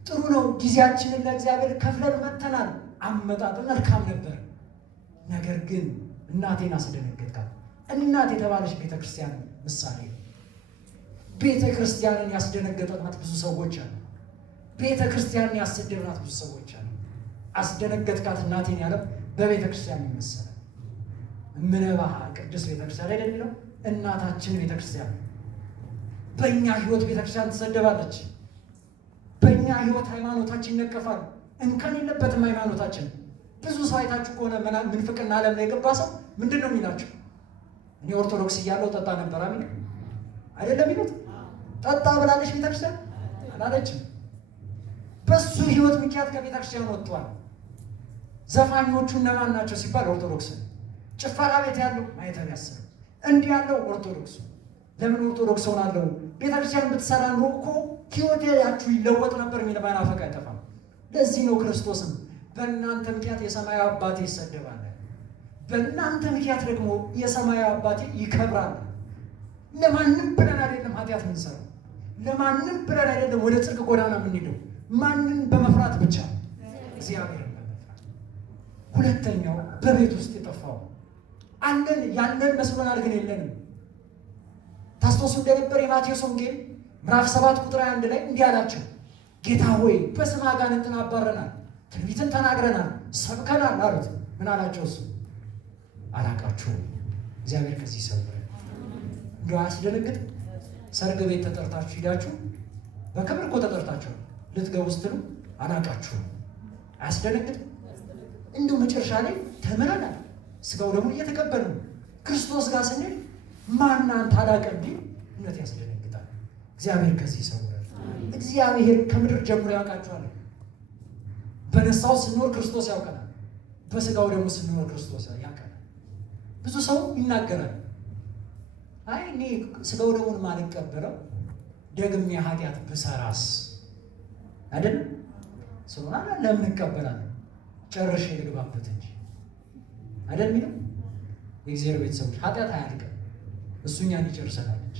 ጥሩ ነው። ጊዜያችንን ለእግዚአብሔር ከፍለን መተናል። አመጣጡ መልካም ነበር። ነገር ግን እናቴን አስደነገጥካት። እናት የተባለች ቤተክርስቲያን ምሳሌ። ቤተክርስቲያንን ያስደነገጠናት ብዙ ሰዎች አሉ። ቤተክርስቲያንን ያሰደብናት ብዙ ሰዎች አሉ። አስደነገጥካት እናቴን ያለ በቤተክርስቲያን ይመሰላል። እምነባህ ቅዱስ ቤተክርስቲያን አይደል የሚለው? እናታችን ቤተክርስቲያን። በእኛ ህይወት ቤተክርስቲያን ትሰደባለች። በእኛ ህይወት ሃይማኖታችን ይነቀፋል። እንከን የለበትም ሃይማኖታችን። ብዙ ሰው አይታችሁ ከሆነ ምንፍቅና ዓለም ላይ የገባ ሰው ምንድን ነው የሚላቸው? እኔ ኦርቶዶክስ እያለሁ ጠጣ ነበር አሚል አይደለም ይሉት። ጠጣ ብላለች ቤተክርስቲያን አላለችም። በሱ ህይወት ምክንያት ከቤተክርስቲያን ወጥቷል። ዘፋኞቹ እነማን ናቸው ሲባል ኦርቶዶክስ። ጭፈራ ቤት ያለው ማየተብ ያሰሩ እንዲህ ያለው ኦርቶዶክስ። ለምን ኦርቶዶክስ ሆናለሁ? ቤተክርስቲያን ብትሰራ ኑሮ እኮ ህይወታችሁ ይለወጥ ነበር የሚል መናፈቅ አይጠፋም። ለዚህ ነው ክርስቶስም በእናንተ ምክንያት የሰማያዊ አባቴ ይሰደባል፣ በእናንተ ምክንያት ደግሞ የሰማያዊ አባቴ ይከብራል። ለማንም ብለን አይደለም ኃጢአት የምንሰራው፣ ለማንም ብለን አይደለም ወደ ጽድቅ ጎዳና የምንሄደው። ማንን በመፍራት ብቻ? እግዚአብሔርን በመፍራት። ሁለተኛው በቤት ውስጥ የጠፋው አለን ያለን መስሎናል፣ ግን የለንም። ታስታውሱ እንደነበር የማቴዎስ ወንጌል ምዕራፍ 7 ቁጥር 1 ላይ እንዲህ አላቸው፣ ጌታ ሆይ በስምህ አጋንንትን አባረናል፣ ትንቢትን ተናግረናል፣ ሰብከናል አሉት። ምን አላቸው? እሱ አላቃችሁም። እግዚአብሔር ከዚህ ይሰውረን። እንደው አያስደነግጥ? ሰርግ ቤት ተጠርታችሁ ሂዳችሁ በክብር እኮ ተጠርታችሁ ልትገቡ ስትሉ አላቃችሁም። አያስደነግጥ? እንደው መጨረሻ ላይ ተምረናል፣ ስጋው ደግሞ እየተቀበልን ክርስቶስ ጋር ስንል ማን አንተ አላቀም ቢል እውነት ያስደነግጣል። እግዚአብሔር ከዚህ ይሰውረን። እግዚአብሔር ከምድር ጀምሮ ያውቃችኋል። በነሳው ስንኖር ክርስቶስ ያውቀናል፣ በስጋው ደግሞ ስንኖር ክርስቶስ ያውቀናል። ብዙ ሰው ይናገራል፣ አይ እኔ ስጋው ደግሞ ማልቀበለው ደግሜ ኃጢአት ብሰራስ አይደለም ስለሆነ ለምን እቀበላለሁ? ጨርሼ ልግባበት እንጂ አይደል የሚለው የእግዚአብሔር ቤተሰቦች። ኃጢአት አያልቅም፣ እሱ እኛን ይጨርሰናል እንጂ።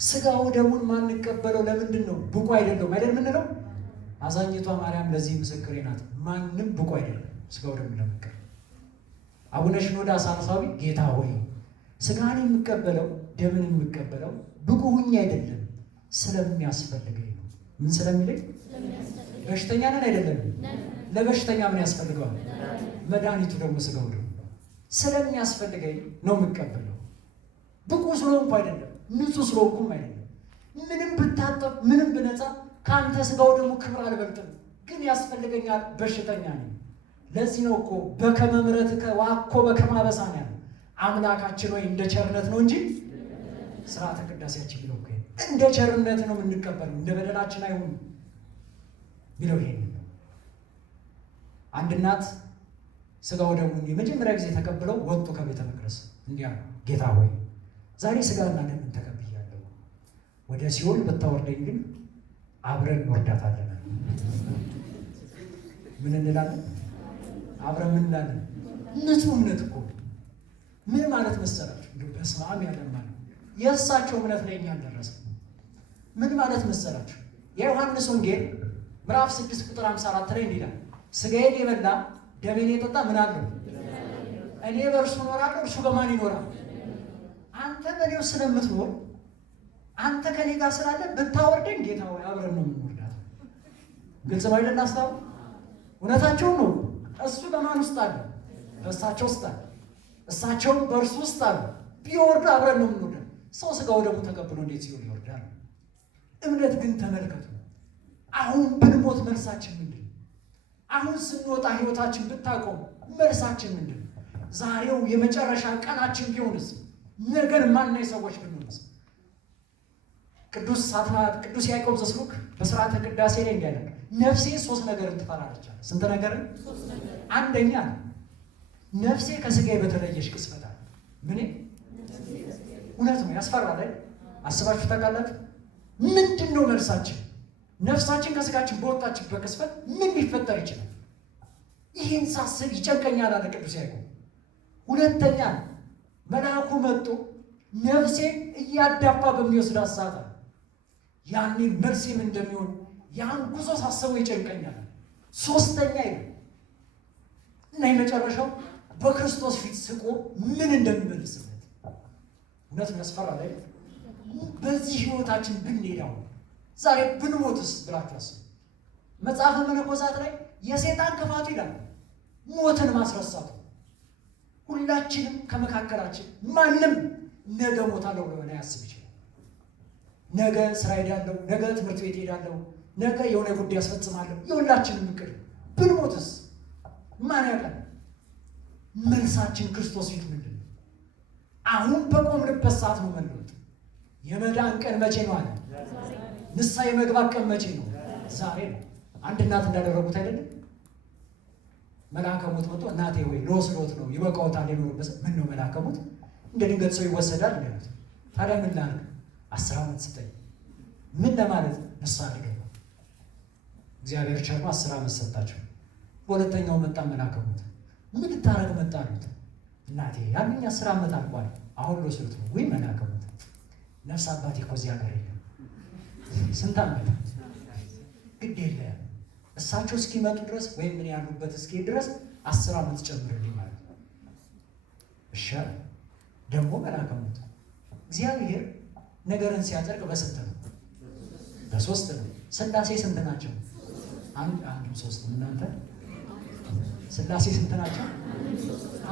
ስጋው ደሙን ማንቀበለው ለምንድን ነው? ብቁ አይደለም አይደል የምንለው? አዛኝቷ ማርያም ለዚህ ምስክሬ ናት። ማንም ብቁ አይደለም ስጋው ደሙን ለመቀበል። አቡነ ሽኖዳ ሳልሳዊ ጌታ ሆይ ስጋን የምቀበለው ደምን የምቀበለው ብቁ ሁኝ አይደለም ስለሚያስፈልገኝ ነው። ምን ስለሚለኝ? በሽተኛ ነን አይደለም? ለበሽተኛ ምን ያስፈልገዋል? መድኃኒቱ ደግሞ ስጋው ደግሞ ስለሚያስፈልገኝ ነው የምቀበለው። ብቁ ስለሆንኩ አይደለም፣ ንጹህ ስለሆንኩም አይደለም። ምንም ብታጠብ ምንም ብነጻ ከአንተ ስጋው ደግሞ ክብር አልበልጥም፣ ግን ያስፈልገኛል። በሽተኛ ነኝ። ለዚህ ነው እኮ በከመ ምሕረትከ ወአኮ በከመ አበሳነ ያለው አምላካችን ወይ እንደ ቸርነት ነው እንጂ ስርዓተ ቅዳሴያችን ቢለው እኮ እንደ ቸርነት ነው የምንቀበለው፣ እንደ በደላችን አይሆንም ቢለው ይሄ ነው። አንድ እናት ስጋው ደግሞ የመጀመሪያ ጊዜ ተቀብለው ወጡ ከቤተ መቅደስ። እንዲያ ጌታ ሆይ ዛሬ ስጋና ደምን ተቀብያለሁ፣ ወደ ሲኦል ብታወርደኝ ግን አብረን እንወርዳታለን። ምን እንላለን? አብረን ምን እንላለን? ንጹህ እምነት እኮ ምን ማለት መሰላችሁ? በስመ አብ ያለ ማለት የእሳቸው እምነት ላይ እኛ አልደረሰም። ምን ማለት መሰላችሁ? የዮሐንስ ወንጌል ምዕራፍ 6 ቁጥር 54 ላይ እንዲህ ይላል፣ ስጋዬን የበላ ደሜን የጠጣ ምን አለው? እኔ በእርሱ እኖራለሁ፣ እርሱ በማን ይኖራል? አንተ በእኔው ስለምትኖር አንተ ከኔ ጋር ስላለ ብታወርደኝ ጌታ ሆይ አብረን ነው የምንወርዳት። ግልጽ ነው አይደል? አስታው እውነታቸው ነው። እሱ በማን ውስጥ አለ? በእሳቸው ውስጥ አለ። እሳቸውም በእርሱ ውስጥ አለ። ቢወርዱ አብረን ነው የምንወርዳት። ሰው ስጋው ደግሞ ተቀብሎ እንዴት ሲሆን ይወርዳል? እምነት ግን ተመልከቱ። አሁን ብንሞት መልሳችን ምንድን ነው? አሁን ስንወጣ ህይወታችን ብታቆም መልሳችን ምንድን ነው? ዛሬው የመጨረሻ ቀናችን ቢሆንስ? ነገን ማናይ ሰዎች ብንሆንስ? ቅዱስ ያዕቆብ ዘስሩግ በሥርዓተ ቅዳሴ ላይ እንዲህ ያለ ነፍሴ 3 ነገርን ትፈራለች። ስንት ነገርን? አንደኛ ነፍሴ ከስጋዬ በተለየሽ ቅጽበት አለ። ምን? እውነት ነው፣ ያስፈራል። አስባችሁ ታውቃላችሁ? ምንድን ነው መልሳችን? ነፍሳችን ከስጋችን በወጣችበት ቅጽበት ምን ሊፈጠር ይችላል? ይህን ሳስብ ይጨንቀኛል አለ ቅዱስ ያዕቆብ። ሁለተኛ መልአኩ መጥቶ ነፍሴን እያዳፋ በሚወስዳት ሰዓት ያኔ መልሴም እንደሚሆን ያን ጉዞ ሳስበው ይጨንቀኛል። ሶስተኛ እና የመጨረሻው በክርስቶስ ፊት ስቆ ምን እንደሚመልስበት እውነት ያስፈራል። በዚህ ህይወታችን ብንሄዳው ዛሬ ብንሞትስ ብላችሁ አስቡ። መጽሐፈ መነኮሳት ላይ የሰይጣን ክፋቱ ይላል ሞትን ማስረሳቱ። ሁላችንም ከመካከላችን ማንም ነገ ሞታለሁ ብሎ ያስብ ይችላል። ነገ ስራ ሄዳለሁ፣ ነገ ትምህርት ቤት ሄዳለሁ፣ ነገ የሆነ ጉዳይ ያስፈጽማለሁ። የሁላችንም እቅድ ብንሞትስ ማን ያውቃል? መልሳችን ክርስቶስ ፊት ምንድን ነው? አሁን በቆምንበት ሰዓት ነው መለወጥ። የመዳን ቀን መቼ ነው አለ? ንስሐ የመግባት ቀን መቼ ነው? ዛሬ ነው። አንድ እናት እንዳደረጉት አይደለም? መልአከ ሞት መጥቶ እናቴ ወይ ልወስዶት ነው ይበቃዎታል የኖሩበት። ምን ነው መልአከ ሞት እንደ ድንገት ሰው ይወሰዳል እንዳሉት። ታዲያ ምን ላድርግ? 10 ዓመት ስጠኝ። ምን ለማለት? ንስሐ ልገባ። እግዚአብሔር ቸር 10 ዓመት ሰጣቸው። በሁለተኛው መጣ መልአከ ሞት። ምን ልታረግ መጣ አሉት። እናቴ ያንኛ 10 ዓመት አልቋል፣ አሁን ልወስዶት ነው። ወይ መልአከ ሞት ነፍስ አባቴ እኮ እዚህ ሀገር የለም። ስንት ዓመት ግድ የለም እሳቸው እስኪመጡ ድረስ ወይም ምን ያሉበት እስኪሄድ ድረስ 10 ዓመት ጨምርልኝ ማለት ነው። እሺ ደግሞ መልአከ ሞት እግዚአብሔር ነገርን ሲያጸድቅ በስንት ነው? በ3 ነው። ሥላሴ ስንት ናቸው? አንድም 3 እናንተ ሥላሴ ስንት ናቸው?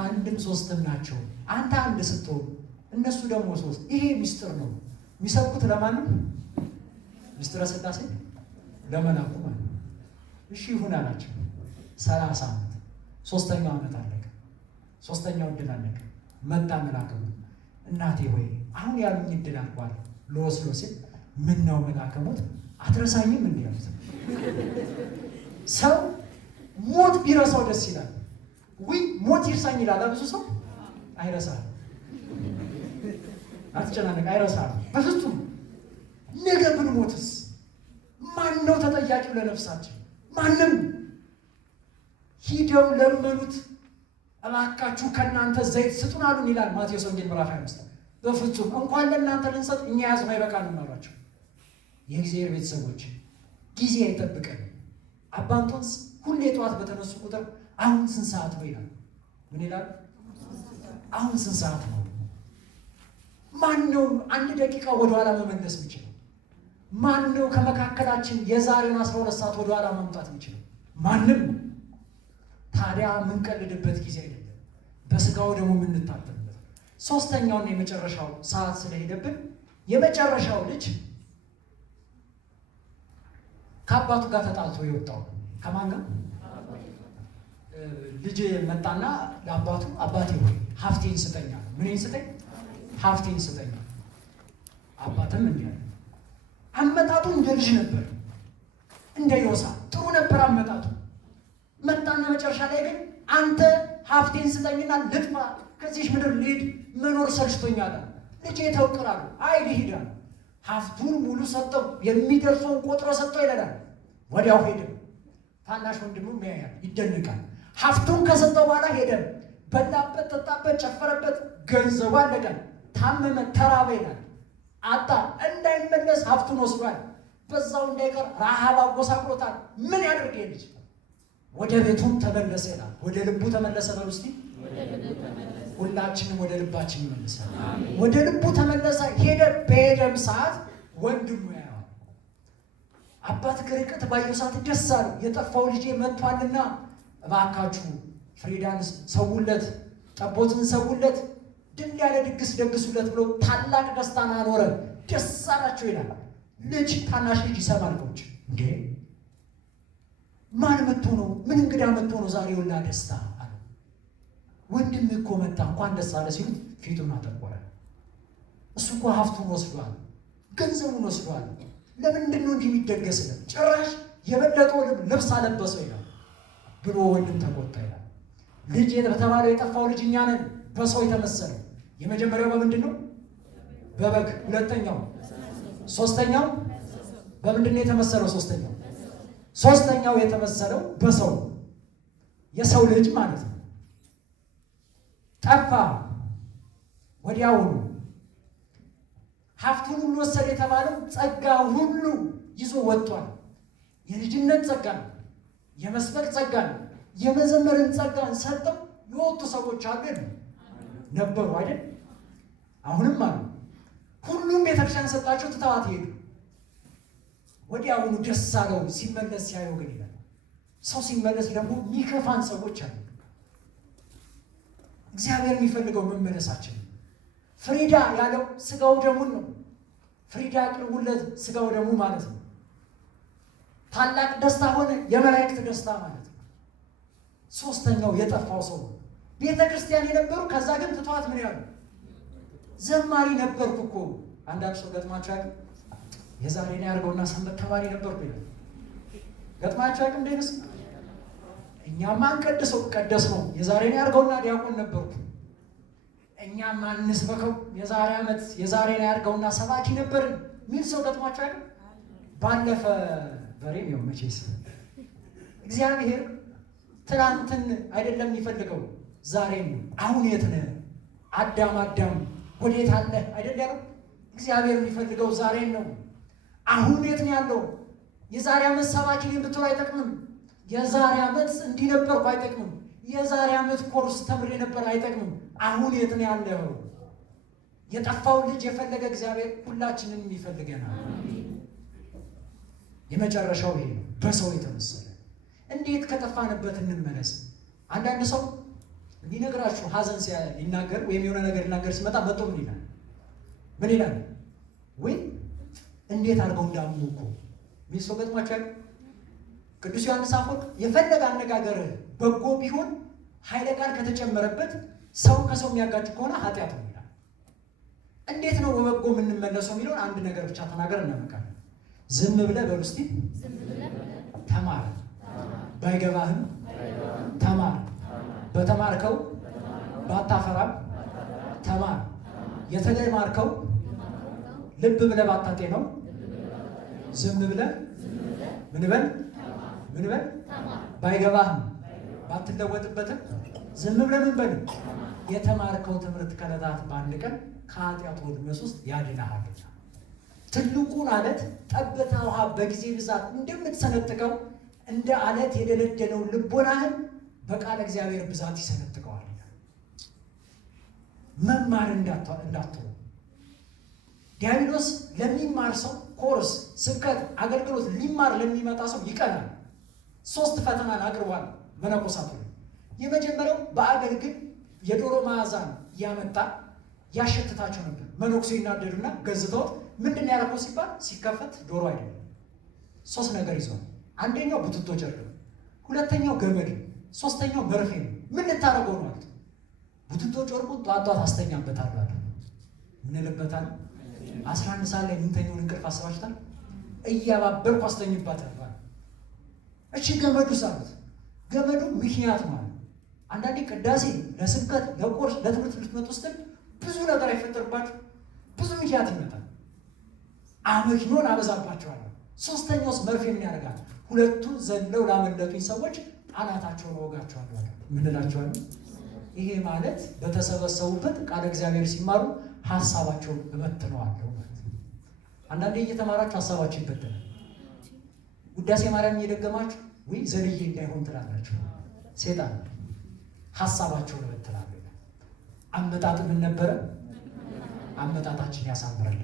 አንድም 3 ናቸው። አንተ አንድ ስትሆን እነሱ ደግሞ 3። ይሄ ሚስጥር ነው። የሚሰብኩት ለማንም ሚስጥረ ሥላሴ ለመላኩ ማለት ነው። እሺ ይሁን አላቸው። 30 ዓመት 3ኛው ዓመት አለቀ። 3ኛው ዕድል አለቀ። መጣ መልአከ ሞት። እናቴ ሆይ አሁን ያሉኝ ዕድል አልቋል ልወስዶ ሲል ምን ነው መልአከ ሞት አትረሳኝም? እንዲህ ያሉት ሰው ሞት ቢረሳው ደስ ይላል። ወይ ሞት ይርሳኝ ይላል። ብዙ ሰው አይረሳም። አትጨናነቅ፣ አይረሳም በፍጹም። ነገ ብንሞትስ ማን ነው ተጠያቂው ለነፍሳችን? ማንም። ሂደው ለመኑት፣ እባካችሁ ከእናንተ ዘይት ስጡን አሉን ይላል ማቴዎስ ወንጌል ምዕራፍ 25። በፍጹም እንኳን ለእናንተ ልንሰጥ እኛ ያዝነው አይበቃንም አሏቸው። የእግዚአብሔር ቤተሰቦች ጊዜ አይጠብቀን። አባ እንጦንስ ሁሌ ጠዋት በተነሱ ቁጥር አሁን ስንት ሰዓት ነው ይላል። ምን ይላል? አሁን ስንት ሰዓት ነው? ማን ነው 1 ደቂቃ ወደኋላ መመለስ የሚችለው? ማን ነው ከመካከላችን የዛሬን 12 ሰዓት ወደ ኋላ ማምጣት የሚችለው? ማንም። ታዲያ የምንቀልድበት ጊዜ አይደለም፣ በስጋው ደግሞ የምንታተምበት። ሶስተኛውና የመጨረሻው ሰዓት ስለሄደብን የመጨረሻው ልጅ ከአባቱ ጋር ተጣልቶ የወጣው ከማን ጋር? ልጅ መጣና ለአባቱ አባቴ ሆይ ሀብቴን ስጠኛ። ምንን ስጠኝ? ሀብቴን ስጠኛ። አባትም እንዲህ አለ። አመጣጡ እንደ ልጅ ነበር፣ እንደ ዮሳ ጥሩ ነበር አመጣጡ። መጣና መጨረሻ ላይ ግን አንተ ሀብቴን ስጠኝና ልጥፋ፣ ከዚህ ምድር ልሂድ፣ መኖር ሰልችቶኛል። ልጄ ተውቅራሉ። አይ ልሂድ አለ። ሀብቱን ሙሉ ሰጠው፣ የሚደርሰውን ቆጥሮ ሰጠው ይለናል። ወዲያው ሄደ። ታናሽ ወንድሙ ያያል፣ ይደንቃል። ሀብቱን ከሰጠው በኋላ ሄደ። በላበት፣ ጠጣበት፣ ጨፈረበት፣ ገንዘቡ አለቀ። ታመመ፣ ተራበ ይላል። አጣ። እንዳይመለስ ሀብቱን ወስዷል። በዛው እንዳይቀር ረሃብ አጎሳቅሎታል። ምን ያደርግ ልጅ? ወደ ቤቱም ተመለሰ ይላል። ወደ ልቡ ተመለሰ። በሉ እስቲ ሁላችንም ወደ ልባችን ይመልሳል። ወደ ልቡ ተመለሰ። ሄደ። በሄደም ሰዓት ወንድሙ ያየዋል። አባት ከርቀት ባየው ሰዓት ደስ አለው። የጠፋው ልጄ መጥቷልና እባካችሁ ፍሪዳን ሰውለት፣ ጠቦትን ሰውለት፣ ድል ያለ ድግስ ደግሱለት ብሎ ታላቅ ደስታን አኖረ። ደስ አላቸው ይላል። ልጅ ታናሽ ልጅ ይሰማል። ከውጭ እንዴ ማን መጥቶ ነው? ምን እንግዳ መጥቶ ነው ዛሬ ሁላ ደስታ አለ። ወንድም እኮ መጣ፣ እንኳን ደስ አለ ሲሉት ፊቱን አጠቆረ። እሱ እኮ ሀብቱን ወስዷል፣ ገንዘቡን ወስዷል። ለምንድን ነው እንዲህ የሚደገስለት? ጭራሽ የበለጠው ልብስ አለበሰው ይላል ብሎ ወንድም ተቆጣ ይላል። ልጅ በተባለው የጠፋው ልጅ እኛ ነን፣ በሰው የተመሰለ። የመጀመሪያው በምንድን ነው? በበግ። ሁለተኛው፣ ሶስተኛው በምንድን ነው የተመሰለው? ሶስተኛው የተመሰለው በሰው፣ የሰው ልጅ ማለት ነው። ጠፋ ወዲያውኑ። ሀብቱን ሁሉ ወሰደ የተባለው ጸጋ ሁሉ ይዞ ወጥቷል። የልጅነት ጸጋ ነው፣ የመስበክ ጸጋ ነው፣ የመዘመርን ጸጋን ሰጠው። የወጡ ሰዎች አሉ ነበሩ አይደል? አሁንም አሉ። ሁሉም ቤተክርስቲያን ሰጣቸው፣ ትተዋት ሄዱ። ወዲያውኑ ደስ አለው። ሲመለስ ሲያየው ግን ይላል። ሰው ሲመለስ ደግሞ የሚከፋን ሰዎች አሉ። እግዚአብሔር የሚፈልገው መመለሳችን። ፍሪዳ ያለው ስጋው ደሙን ነው። ፍሪዳ አቅርቡለት፣ ስጋው ደሙ ማለት ነው። ታላቅ ደስታ ሆነ፣ የመላእክት ደስታ ማለት ነው። ሶስተኛው የጠፋው ሰው ነው። ቤተ ክርስቲያን የነበሩ ከዛ ግን ትተዋት ምን ያሉ? ዘማሪ ነበርኩ እኮ። አንዳንድ ሰው ገጥማቸው ያውቅም? የዛሬን ያርገውና ሰንበት ተማሪ ነበርኩ ይላል። ገጥማቸው ያውቅም? እንደነስ እኛማ አንቀድሰው ቀደስ ነው። የዛሬን ያርገውና ዲያቆን ነበርኩ። እኛማ እንስበከው የዛሬ ዓመት የዛሬን ያርገውና ሰባኪ ነበርን ሚል ሰው ገጥማቸው ያውቅም? ባለፈ በሬም ነው መቼስ እግዚአብሔር ትናንትን አይደለም የሚፈልገው ዛሬም ነው። አሁን የት ነህ አዳም? አዳም ወዴት አለ አይደል ያለው። እግዚአብሔር የሚፈልገው ዛሬን ነው። አሁን የት ነው ያለው? የዛሬ ዓመት ሰባኪ ነኝ ብትል አይጠቅምም። የዛሬ ዓመት እንዲህ ነበርኩ አይጠቅምም። የዛሬ ዓመት ኮርስ ተምሬ ነበር አይጠቅምም። አሁን የት ነው ያለው? የጠፋውን ልጅ የፈለገ እግዚአብሔር ሁላችንን ይፈልገናል። የመጨረሻው ይሄ ነው፣ በሰው የተመሰለ። እንዴት ከጠፋንበት እንመለስ? አንዳንድ ሰው ሊነግራችሁ ሀዘን ሊናገር ወይም የሆነ ነገር ሊናገር ሲመጣ መጥቶ ምን ይላል? ምን ይላል? ወይ እንዴት አድርገው እንዳምኑ እኮ ሚል ሰው ገጥሟቸዋል። ቅዱስ ዮሐንስ አፈወርቅ የፈለገ አነጋገር በጎ ቢሆን ኃይለ ቃል ከተጨመረበት ሰውን ከሰው የሚያጋጭ ከሆነ ኃጢአት ነው ይላል። እንዴት ነው በበጎ የምንመለሰው የሚለውን አንድ ነገር ብቻ ተናገር እናመቃለን። ዝም ብለህ በሉ እስቲ ተማር፣ ባይገባህም ተማር፣ በተማርከው ባታፈራም ተማር፣ የተማርከው ልብ ብለህ ባታጤነው ዝም ብለህ ምን በል ባይገባህም ባትለወጥበትም ዝም ብለህ ምን በል የተማርከው ትምህርት ከዕለታት በአንድ ቀን ከኃጢአት ወጥመድ ውስጥ ያድንሃልና። ትልቁን አለት ጠብታ ውሃ በጊዜ ብዛት እንደምትሰነጥቀው እንደ አለት የደለደለው ልቦናህን በቃለ እግዚአብሔር ብዛት ይሰነጥቀዋል። መማር እንዳትተው። ዲያብሎስ ለሚማር ሰው ኮርስ፣ ስብከት፣ አገልግሎት ሊማር ለሚመጣ ሰው ይቀናል። 3 ፈተናን አቅርቧል መነኮሳቱ። የመጀመሪያው በአገልግል የዶሮ መዓዛን እያመጣ ያሸትታቸው ነበር። መነኩሴ ይናደዱና ገዝተውት ምንድን ነው ያደረገው ሲባል ሲከፈት ዶሮ አይደለም፣ 3 ነገር ይዟል። አንደኛው ቡትቶ ጨርቅ ነው፣ ሁለተኛው ገመድ ነው፣ 3ኛው መርፌ ነው። ምን ልታደርገው ነው አሉት። ቡትቶ ጨርቁን ጧት አስተኛበታለሁ አለ። ምን ልበታል? 11 ሰዓት ላይ ምንተኛውን እንቅልፍ አስባችታል? እያባበልኩ አስተኝባታለሁ አለ። እሺ ገመዱ ሳሉት፣ ገመዱ ምክንያት ማለት አንዳንዴ ቅዳሴ፣ ለስብከት፣ ለቁርስ፣ ለትምህርት ልትመጡ ስትል ብዙ ነገር አይፈጠርባችሁ፣ ብዙ ምክንያት ይመጣል። አመክንዮን አበዛባቸዋለሁ። 3ኛውስ መርፌ ምን ያደርጋል? ሁለቱን ዘለው ላመለጡኝ ሰዎች አናታቸውን ወጋቸዋለሁ አለ። ምን እላቸዋለሁ? ይሄ ማለት በተሰበሰቡበት ቃለ እግዚአብሔር ሲማሩ ሀሳባቸውን እበትነዋለሁ ማለት ነው። አንዳንዴ እየተማራችሁ ሀሳባችሁ ይበተናል። ውዳሴ ማርያም እየደገማችሁ ወይ ዘልዬ እንዳይሆን ትላላችሁ። ሴጣን ሀሳባቸውን እበትናለሁ። አመጣጥ ምን ነበረ? አመጣጣችን ያሳምራል።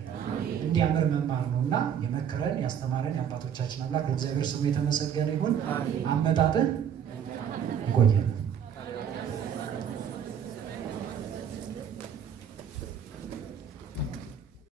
እንዲያምር መማር ነውና የመከረን ያስተማረን የአባቶቻችን አምላክ እግዚአብሔር ስሙ የተመሰገነ ይሁን። አመጣጥን ይቆያል።